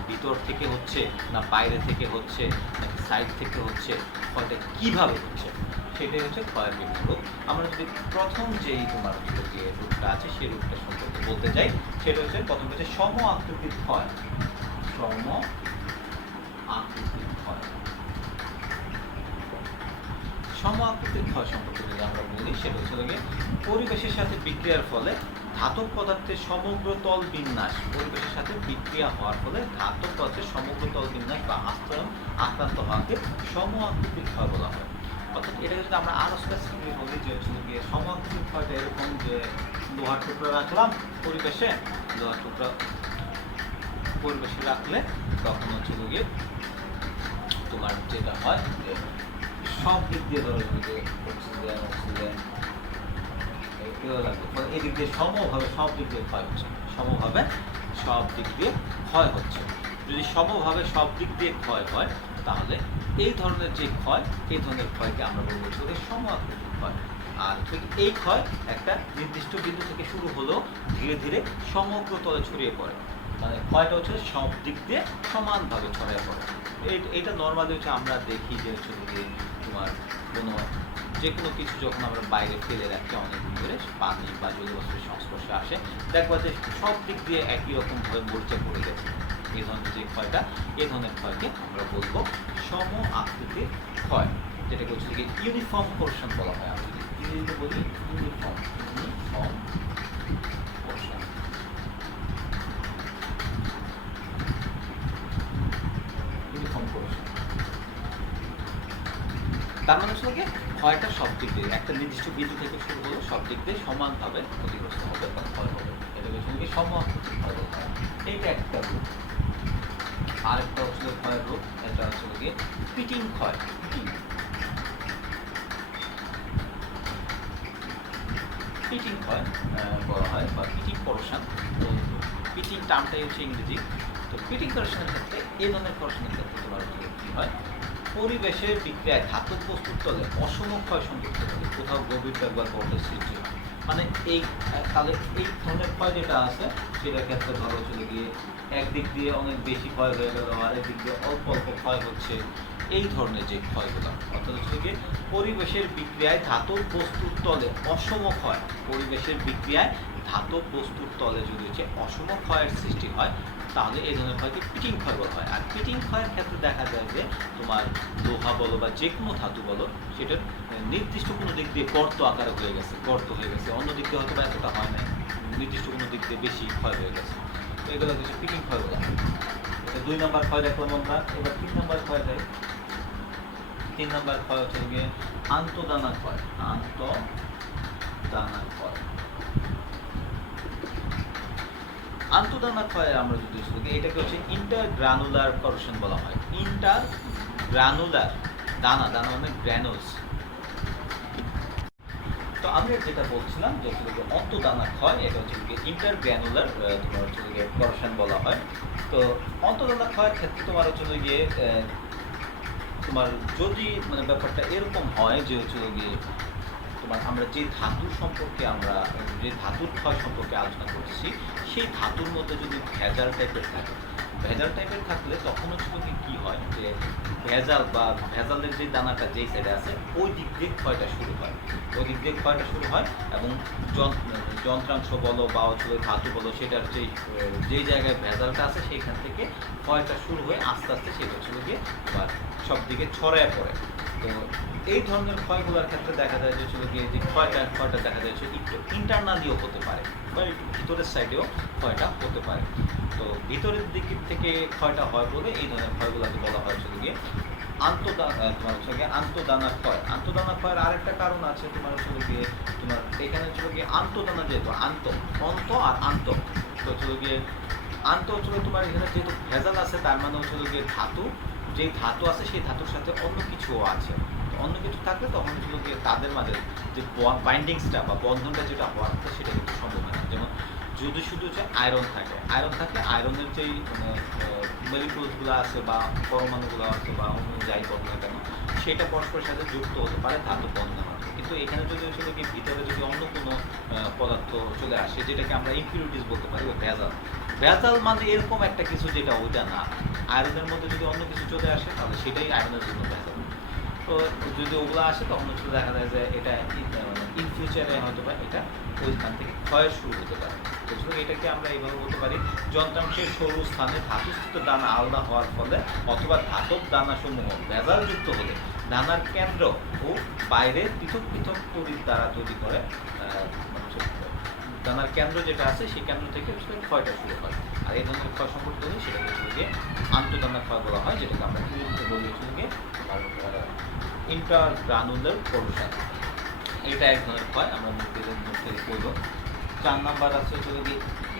ভিতর থেকে হচ্ছে না বাইরে থেকে হচ্ছে নাকি সাইড থেকে হচ্ছে, ক্ষয়টা কিভাবে হচ্ছে, সেটাই হচ্ছে ক্ষয়ের বিভিন্ন রূপ। আমরা যদি প্রথম যেই তোমার যে রূপটা আছে সেই রূপটা সম্পর্কে বলতে যাই, সেটা হচ্ছে প্রথম হচ্ছে সম আকৃতির ক্ষয়। সম আকৃতির ক্ষয়, সম আকৃতির ক্ষয় সম্পর্কে যদি আমরা বলি, সেটা হচ্ছে পরিবেশের সাথে বিক্রিয়ার ফলে ধাতব পদার্থের সমগ্র তল বিন্যাস, পরিবেশের সাথে বিক্রিয়া হওয়ার ফলে ধাতব পদার্থের সমগ্র তল বিন্যাস বা আস্তরণ আক্রান্ত হওয়াকে সম আকৃতির ক্ষয় বলা হয়। অর্থাৎ এটাকে যদি আমরা আরো স্পেসিফিকলি বলি যে হচ্ছে গিয়ে সম আকৃতির ক্ষয়টা এরকম যে লোহার টুকরা রাখলাম পরিবেশে, লোহার টুকরা পরিবেশে রাখলে তখন হচ্ছে গিয়ে তোমার যেটা হয় যে সব দিক দিয়ে ধরো যে অক্সিজেন এই দিক দিয়ে সমভাবে সব দিক দিয়ে ক্ষয় হচ্ছে, সমভাবে সব দিক দিয়ে ক্ষয় হচ্ছে। যদি সমভাবে সব দিক দিয়ে ক্ষয় হয় তাহলে এই ধরনের যে ক্ষয়, এই ধরনের ক্ষয়কে আমরা বলবো সম আকৃতির ক্ষয়। আর ঠিক এই ক্ষয় একটা নির্দিষ্ট বিন্দু থেকে শুরু হলেও ধীরে ধীরে সমগ্র তলে ছড়িয়ে পড়ে, মানে ক্ষয়টা হচ্ছে সব দিক দিয়ে সমানভাবে ছড়িয়ে পড়ে। এটা নর্মালি হচ্ছে আমরা দেখি যে হচ্ছে তোমার যে কোনো কিছু যখন আমরা বাইরে ফেলে রাখি অনেকদিন ধরে, পানি বা জলীয়বাষ্পের সংস্পর্শে আসে, দেখবা যে সব দিক দিয়ে একই রকমভাবে মরিচা পড়ে গেছে। এই ধরনের যে ক্ষয়টা, এই ধরনের ক্ষয়কে আমরা বলবো সম আকৃতির ক্ষয়, যেটাকে হচ্ছে ইউনিফর্ম পোরশন বলা হয়। আমরা যদি ইংরেজিতে বলি ইউনিফর্ম পোরশন। ইউনিফর্ম পোরশন তার মানে হচ্ছে ক্ষয়টা সব দিক দিয়ে একটা নির্দিষ্ট বিন্দু থেকে শুরু হলো, সব দিক দিয়ে সমানভাবে ক্ষতিগ্রস্ত হবে বা ক্ষয় হবে, এটাকে হচ্ছে সম আকৃতির ক্ষয় বলতে হয়। এইটা একটা রূপ। আরেকটা হচ্ছে ক্ষয়ের রূপ, এটা হচ্ছে গিয়ে পিটিং ক্ষয়। পিটিং ক্ষয় বলা হয় বা পিটিং পোরশন। পিটিং টার্মটাই হচ্ছে ইংরেজি। তো পিটিং করেশনের ক্ষেত্রে এই ধরনের করেশনের ক্ষেত্রে তোমার কী হয়, পরিবেশের বিক্রিয়ায় ধাতব বস্তুর তলে অসম ক্ষয় সংযুক্ত থাকে, কোথাও গভীর একবার বর্ণের সৃষ্টি হয়। মানে এই তাহলে এই ধরনের ক্ষয় যেটা আছে সেটার ক্ষেত্রে ধরো চলে গিয়ে একদিক দিয়ে অনেক বেশি ক্ষয় হয়ে গেল, আরেক দিক দিয়ে অল্প অল্প ক্ষয় হচ্ছে, এই ধরনের যে ক্ষয়গুলো, অর্থাৎ হচ্ছে গিয়ে পরিবেশের বিক্রিয়ায় ধাতব বস্তুর তলে অসম ক্ষয়, পরিবেশের বিক্রিয়ায় ধাতব বস্তুর তলে যদি হচ্ছে অসম ক্ষয়ের সৃষ্টি হয় তাহলে এই ধরনের ক্ষয়কে পিটিং ক্ষয় বলা হয়। আর পিটিং ক্ষয়ের ক্ষেত্রে দেখা যায় যে তোমার লোহা বলো বা যে কোনো ধাতু বলো সেটার নির্দিষ্ট কোনো দিক দিয়ে গর্ত আকারে হয়ে গেছে, গর্ত হয়ে গেছে, অন্য দিক দিয়ে হয়তো এতটা হয় না, নির্দিষ্ট কোনো দিক দিয়ে বেশি ক্ষয় হয়ে গেছে, তো এগুলো কিছু পিটিং ক্ষয় বলা হয়। 2 নম্বর ক্ষয় দেখলাম আমরা, এবার 3 নম্বর ক্ষয় দেয়। 3 নম্বর ক্ষয় হচ্ছে গিয়ে আন্তঃদানা ক্ষয়। আন্তঃদানা ক্ষয়, আন্তঃদানা ক্ষয় আমরা যদি শুনি এটাকে হচ্ছে ইন্টারগ্রানুলার করেশন বলা হয়। ইন্টারগ্রানুলার, দানা, দানা মানে গ্র্যানুলস। তো আমি যেটা বলছিলাম যে হচ্ছে অন্তঃদানা ক্ষয়, এটা হচ্ছে ইন্টারগ্রানুলার তোমার হচ্ছে গিয়ে করেশন বলা হয়। তো অন্তঃদানা ক্ষয়ের ক্ষেত্রে তোমার হচ্ছে গিয়ে তোমার যদি মানে ব্যাপারটা এরকম হয় যে হচ্ছে গিয়ে তোমার আমরা যে ধাতুর সম্পর্কে আমরা যে ধাতুর ক্ষয় সম্পর্কে আলোচনা করছি সেই ধাতুর মধ্যে যদি ভেজাল টাইপের থাকে, ভেজাল টাইপের থাকলে তখন হচ্ছে কি হয় যে ভেজাল বা ভেজালের যে দানাটা যেই সাইডে আছে ওই দিক দিয়ে ক্ষয়টা শুরু হয়, ওই দিক দিয়ে ক্ষয়টা শুরু হয় এবং যন্ত্রাংশ বলো বা হচ্ছে ধাতু বলো সেটার যেই জায়গায় ভেজালটা আছে সেইখান থেকে ক্ষয়টা শুরু হয়ে আস্তে আস্তে সেটা হচ্ছে গিয়ে তোমার সব দিকে ছড়ায় পড়ে। তো এই ধরনের ক্ষয়গুলোর ক্ষেত্রে দেখা যায় যে হচ্ছে গিয়ে যে ক্ষয়টা দেখা যায় একটু ইন্টারনালিও হতে পারে বা একটু ভিতরের সাইডেও ক্ষয়টা হতে পারে। তো ভিতরের দিক থেকে ক্ষয়টা হয় বলে এই ধরনের ক্ষয়গুলোকে বলা হয় হচ্ছে গিয়ে তোমার হচ্ছে গিয়ে আন্তঃদানা ক্ষয়। আন্তঃদানা ক্ষয়ের আরেকটা কারণ আছে তোমার হচ্ছে গিয়ে তোমার এখানে হচ্ছে গিয়ে আন্তঃদানা যেহেতু অন্ত আর আন্ত, তো হচ্ছে গিয়ে আন্ত হচ্ছে তোমার এখানে যেহেতু ভেজাল আছে তার মানে হচ্ছে গিয়ে ধাতু, যে ধাতু আছে সেই ধাতুর সাথে অন্য কিছুও আছে, অন্য কিছু থাকলে তখন হচ্ছে গিয়ে তাদের মাঝে যে বাইন্ডিংসটা বা বন্ধনটা যেটা হওয়ার কথা সেটা কিন্তু সম্ভব হয় না। যেমন যদি শুধু হচ্ছে আয়রন থাকে, আয়রন থাকলে আয়রনের যেই মলিকুলসগুলো আছে বা পরমাণুগুলো আছে বা অন্য যাই বলো না কেন সেটা পরস্পরের সাথে যুক্ত হতে পারে ধাতু বন্ধনের মাধ্যমে। কিন্তু এখানে যদি হচ্ছে কি ভিতরে যদি অন্য কোনো পদার্থ চলে আসে যেটাকে আমরা ইম্পিউরিটিস বলতে পারি, ওই ভেজাল, ভেজাল মানে এরকম একটা কিছু যেটা ওইটা না, আয়রনের মধ্যে যদি অন্য কিছু চলে আসে তাহলে সেটাই আয়রনের জন্য ভেজাল। তো যদি ওগুলো আসে তখন হচ্ছে দেখা যায় যে এটা ইন ফিউচারে হয়তো বা এটা ওইখান থেকে ক্ষয় শুরু হতে পারে। বুঝলো, এটাকে আমরা এইভাবে বলতে পারি যন্ত্রাংশের সরু স্থানে ধাতুস্থিত দানা আলাদা হওয়ার ফলে অথবা ধাতব দানাসমূহ ভেজালযুক্ত হলে দানার কেন্দ্র ও বাইরে পৃথক পৃথক তড়িৎ দ্বারা তৈরি করে দানার কেন্দ্র যেটা আছে সেই কেন্দ্র থেকে ক্ষয়টা শুরু হয়। আর এই ধরনের ক্ষয় সংঘটিত হলে সেটাকে হচ্ছে আন্তঃদানা ক্ষয় বলা হয়, যেটাকে আমরা ইংরেজিতে বলি হচ্ছে ইন্টারগ্রানুলার করেশন। এটা এক ধরনের ক্ষয় আমরা মধ্যে বলবো। 4 নাম্বার আছে হচ্ছে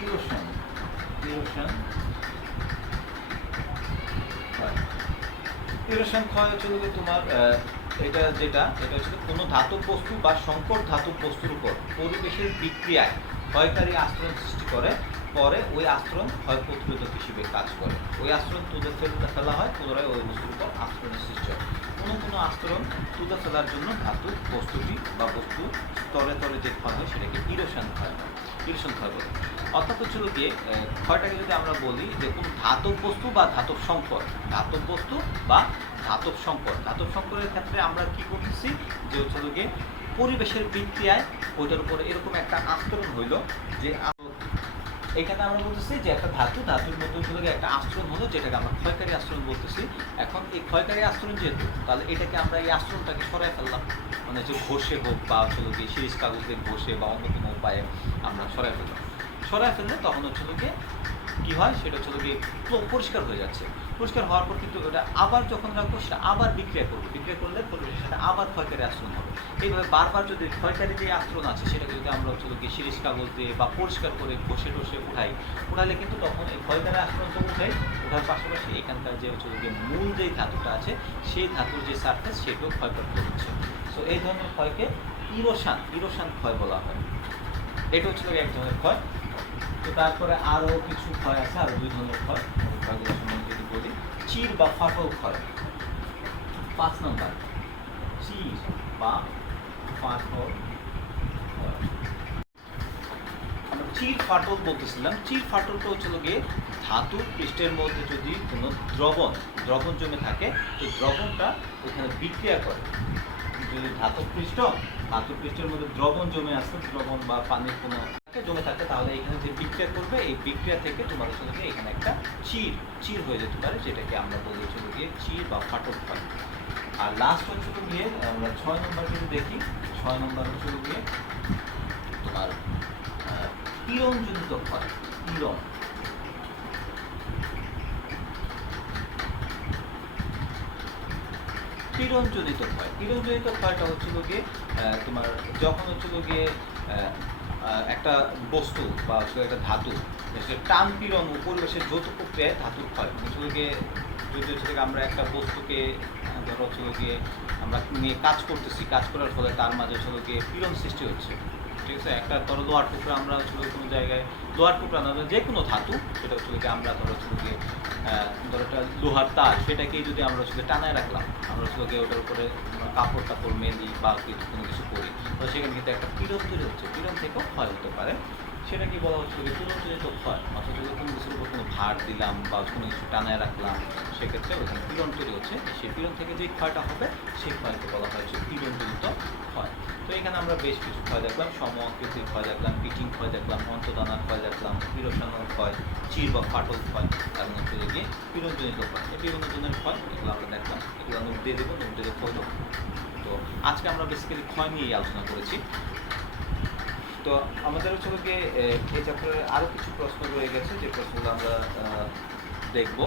ইরোশন। ইরোশন ক্ষয় হচ্ছে তোমার এটা হচ্ছে কোনো ধাতব বস্তু বা সংকর ধাতব বস্তুর উপর পরিবেশের বিক্রিয়ায় ক্ষয়কারী আস্তরণ সৃষ্টি করে, পরে ওই আস্তরণ ক্ষয় প্রতিরোধক হিসেবে কাজ করে। ওই আস্তরণ তুলে ফেলা হয়, পুনরায় ওই বস্তুর উপর আস্তরণের সৃষ্টি হয়। কোনো আস্তরণ তুলে ফেলার জন্য ধাতু বস্তুটি বা বস্তু স্তরে স্তরে যে ক্ষয় হয় সেটাকে ইরোশন ক্ষয় বলে। অর্থাৎ হচ্ছে গিয়ে ক্ষয়টাকে যদি আমরা বলি যে কোনো ধাতব বস্তু বা ধাতব সংকর, ধাতব বস্তু বা ধাতব সংকরের ক্ষেত্রে আমরা কি করতেছি যে হচ্ছে গিয়ে পরিবেশের বিক্রিয়ায় ওইটার উপরে এরকম একটা আস্তরণ হইল যে এখানে আমরা বলতেছি যে একটা ধাতুর মধ্যে হচ্ছে একটা আস্তরণ হলো যেটাকে আমরা ক্ষয়কারী আস্তরণ বলতেছি। এখন এই ক্ষয়কারী আস্তরণ যেহেতু তাহলে এটাকে আমরা এই আস্তরণটাকে সরাই ফেললাম, মানে যে ঘষে হোক বা হচ্ছে গিয়ে সিরিজ কাগজ দিয়ে ঘষে বা অন্য কোনো উপায়ে আমরা সরাই ফেললে তখন হচ্ছে গিয়ে কী হয় সেটা হচ্ছে গিয়ে পরিষ্কার হয়ে যাচ্ছে। পরিষ্কার হওয়ার পর কিন্তু ওটা আবার যখন রাখবো সেটা আবার বিক্রিয়া করলে পরিবেশের সাথে আবার ক্ষয়কারী আস্তরণ হবে। এইভাবে বারবার যদি ক্ষয়কারী যে আস্তরণ আছে সেটাকে যদি আমরা হচ্ছে গিয়ে সিরিজ কাগজ দিয়ে বা পরিষ্কার করে ঘষে উঠালে কিন্তু তখন এই ক্ষয়কারী আস্তরণ তো ওঠার পাশাপাশি এখানকার যে হচ্ছে গিয়ে মূল যেই ধাতুটা আছে সেই ধাতুর যে সারফেস সেটাও ক্ষয়প্রাপ্ত হচ্ছে। সো এই ধরনের ক্ষয়কে ইরোশন ক্ষয় বলা হয়। এটা হচ্ছে এক ধরনের ক্ষয়। তো তারপরে আরও কিছু ক্ষয় আছে, আরও 2 ধরনের ক্ষয়। ক্ষয়গুলো সম্বন্ধে যদি বলি, চির বা ফাটল ক্ষয়। 5 নম্বর, চির বা ফাটল ক্ষয়। আমরা চির ফাটল বলতেছিলাম। চির ফাটলটা হচ্ছে গিয়ে ধাতুর পৃষ্ঠের মধ্যে যদি কোনো দ্রবণ জমে থাকে, তো দ্রবণটা ওখানে বিক্রিয়া করে। যদি ধাতুর পৃষ্ঠের মধ্যে দ্রবণ জমে আসে, দ্রবণ বা পানির কোনো জমে থাকে, তাহলে এখানে যে বিক্রিয়া করবে, এই বিক্রিয়া থেকে তোমার হচ্ছে গিয়ে এখানে একটা চির হয়ে যেতে পারে, যেটাকে আমরা বলি হচ্ছে গিয়ে চির বা ফাটল ক্ষয়। আর লাস্ট হচ্ছে গিয়ে আমরা 6 নম্বর যদি দেখি, 6 নম্বর হচ্ছে গিয়ে তোমার পীড়নজনিত ক্ষয়। পীড়নজনিত ক্ষয়টা হচ্ছে গিয়ে তোমার যখন হচ্ছে গিয়ে একটা বস্তু বা হচ্ছে একটা ধাতু, সে টান পীড়ন ও পরিবেশের যৌথ প্রক্রিয়ায় ধাতুর ক্ষয়। হচ্ছে গিয়ে যদি হচ্ছে আমরা একটা বস্তুকে ধরো হচ্ছে গিয়ে আমরা নিয়ে কাজ করতেছি, কাজ করার ফলে তার মাঝে হচ্ছে গিয়ে পীড়ন সৃষ্টি হচ্ছে, ঠিক আছে। একটা ধরো লোহার টুকরা, আমরা হচ্ছে কোনো জায়গায় লোহার টুকরা না, যে কোনো ধাতু, সেটা হচ্ছে গিয়ে আমরা ধরো হচ্ছে গিয়ে ধরো একটা লোহার তার, সেটাকেই যদি আমরা হচ্ছে টানায় রাখলাম, আমরা হচ্ছে গিয়ে ওটার উপরে কাপড় মেলি বা কোনো কিছু করি, তো সেখানে কিন্তু একটা পীড়ন তৈরি হচ্ছে, পীড়ন থেকেও ক্ষয় হতে পারে। সেটা কি বলা হচ্ছে পীড়নজনিত ক্ষয়। অর্থাৎ যদি কোনো কিছুর উপর কোনো ভার দিলাম বা কোনো কিছু টানায় রাখলাম, সেক্ষেত্রে ওখানে পীড়ন তৈরি হচ্ছে, সেই পীড়ন থেকে যে ক্ষয়টা হবে, সেই ক্ষয়কে বলা হয় হচ্ছে পীড়নজনিত ক্ষয়। তো এখানে আমরা বেশ কিছু ক্ষয় দেখলাম, সম আকৃতির ক্ষয় দেখলাম, পিচিং ক্ষয় দেখলাম, অন্তদানার ক্ষয় দেখলাম, পিরোসানোর ক্ষয়, চির বা ফাটল ক্ষয়, এবং হচ্ছে গিয়ে পীড়নজনিত ক্ষয়। এই পীড়নজনের ক্ষয় এগুলো আমরা দেখলাম, এগুলো নোট দিয়ে দেবো, নোট দিয়ে হলো। তো আজকে আমরা বেসিক্যালি ক্ষয় নিয়েই আলোচনা করেছি। তো আমাদের হচ্ছে গিয়ে এই চ্যাপ্টারে আরও কিছু প্রশ্ন রয়ে গেছে, যে প্রশ্নগুলো আমরা দেখব।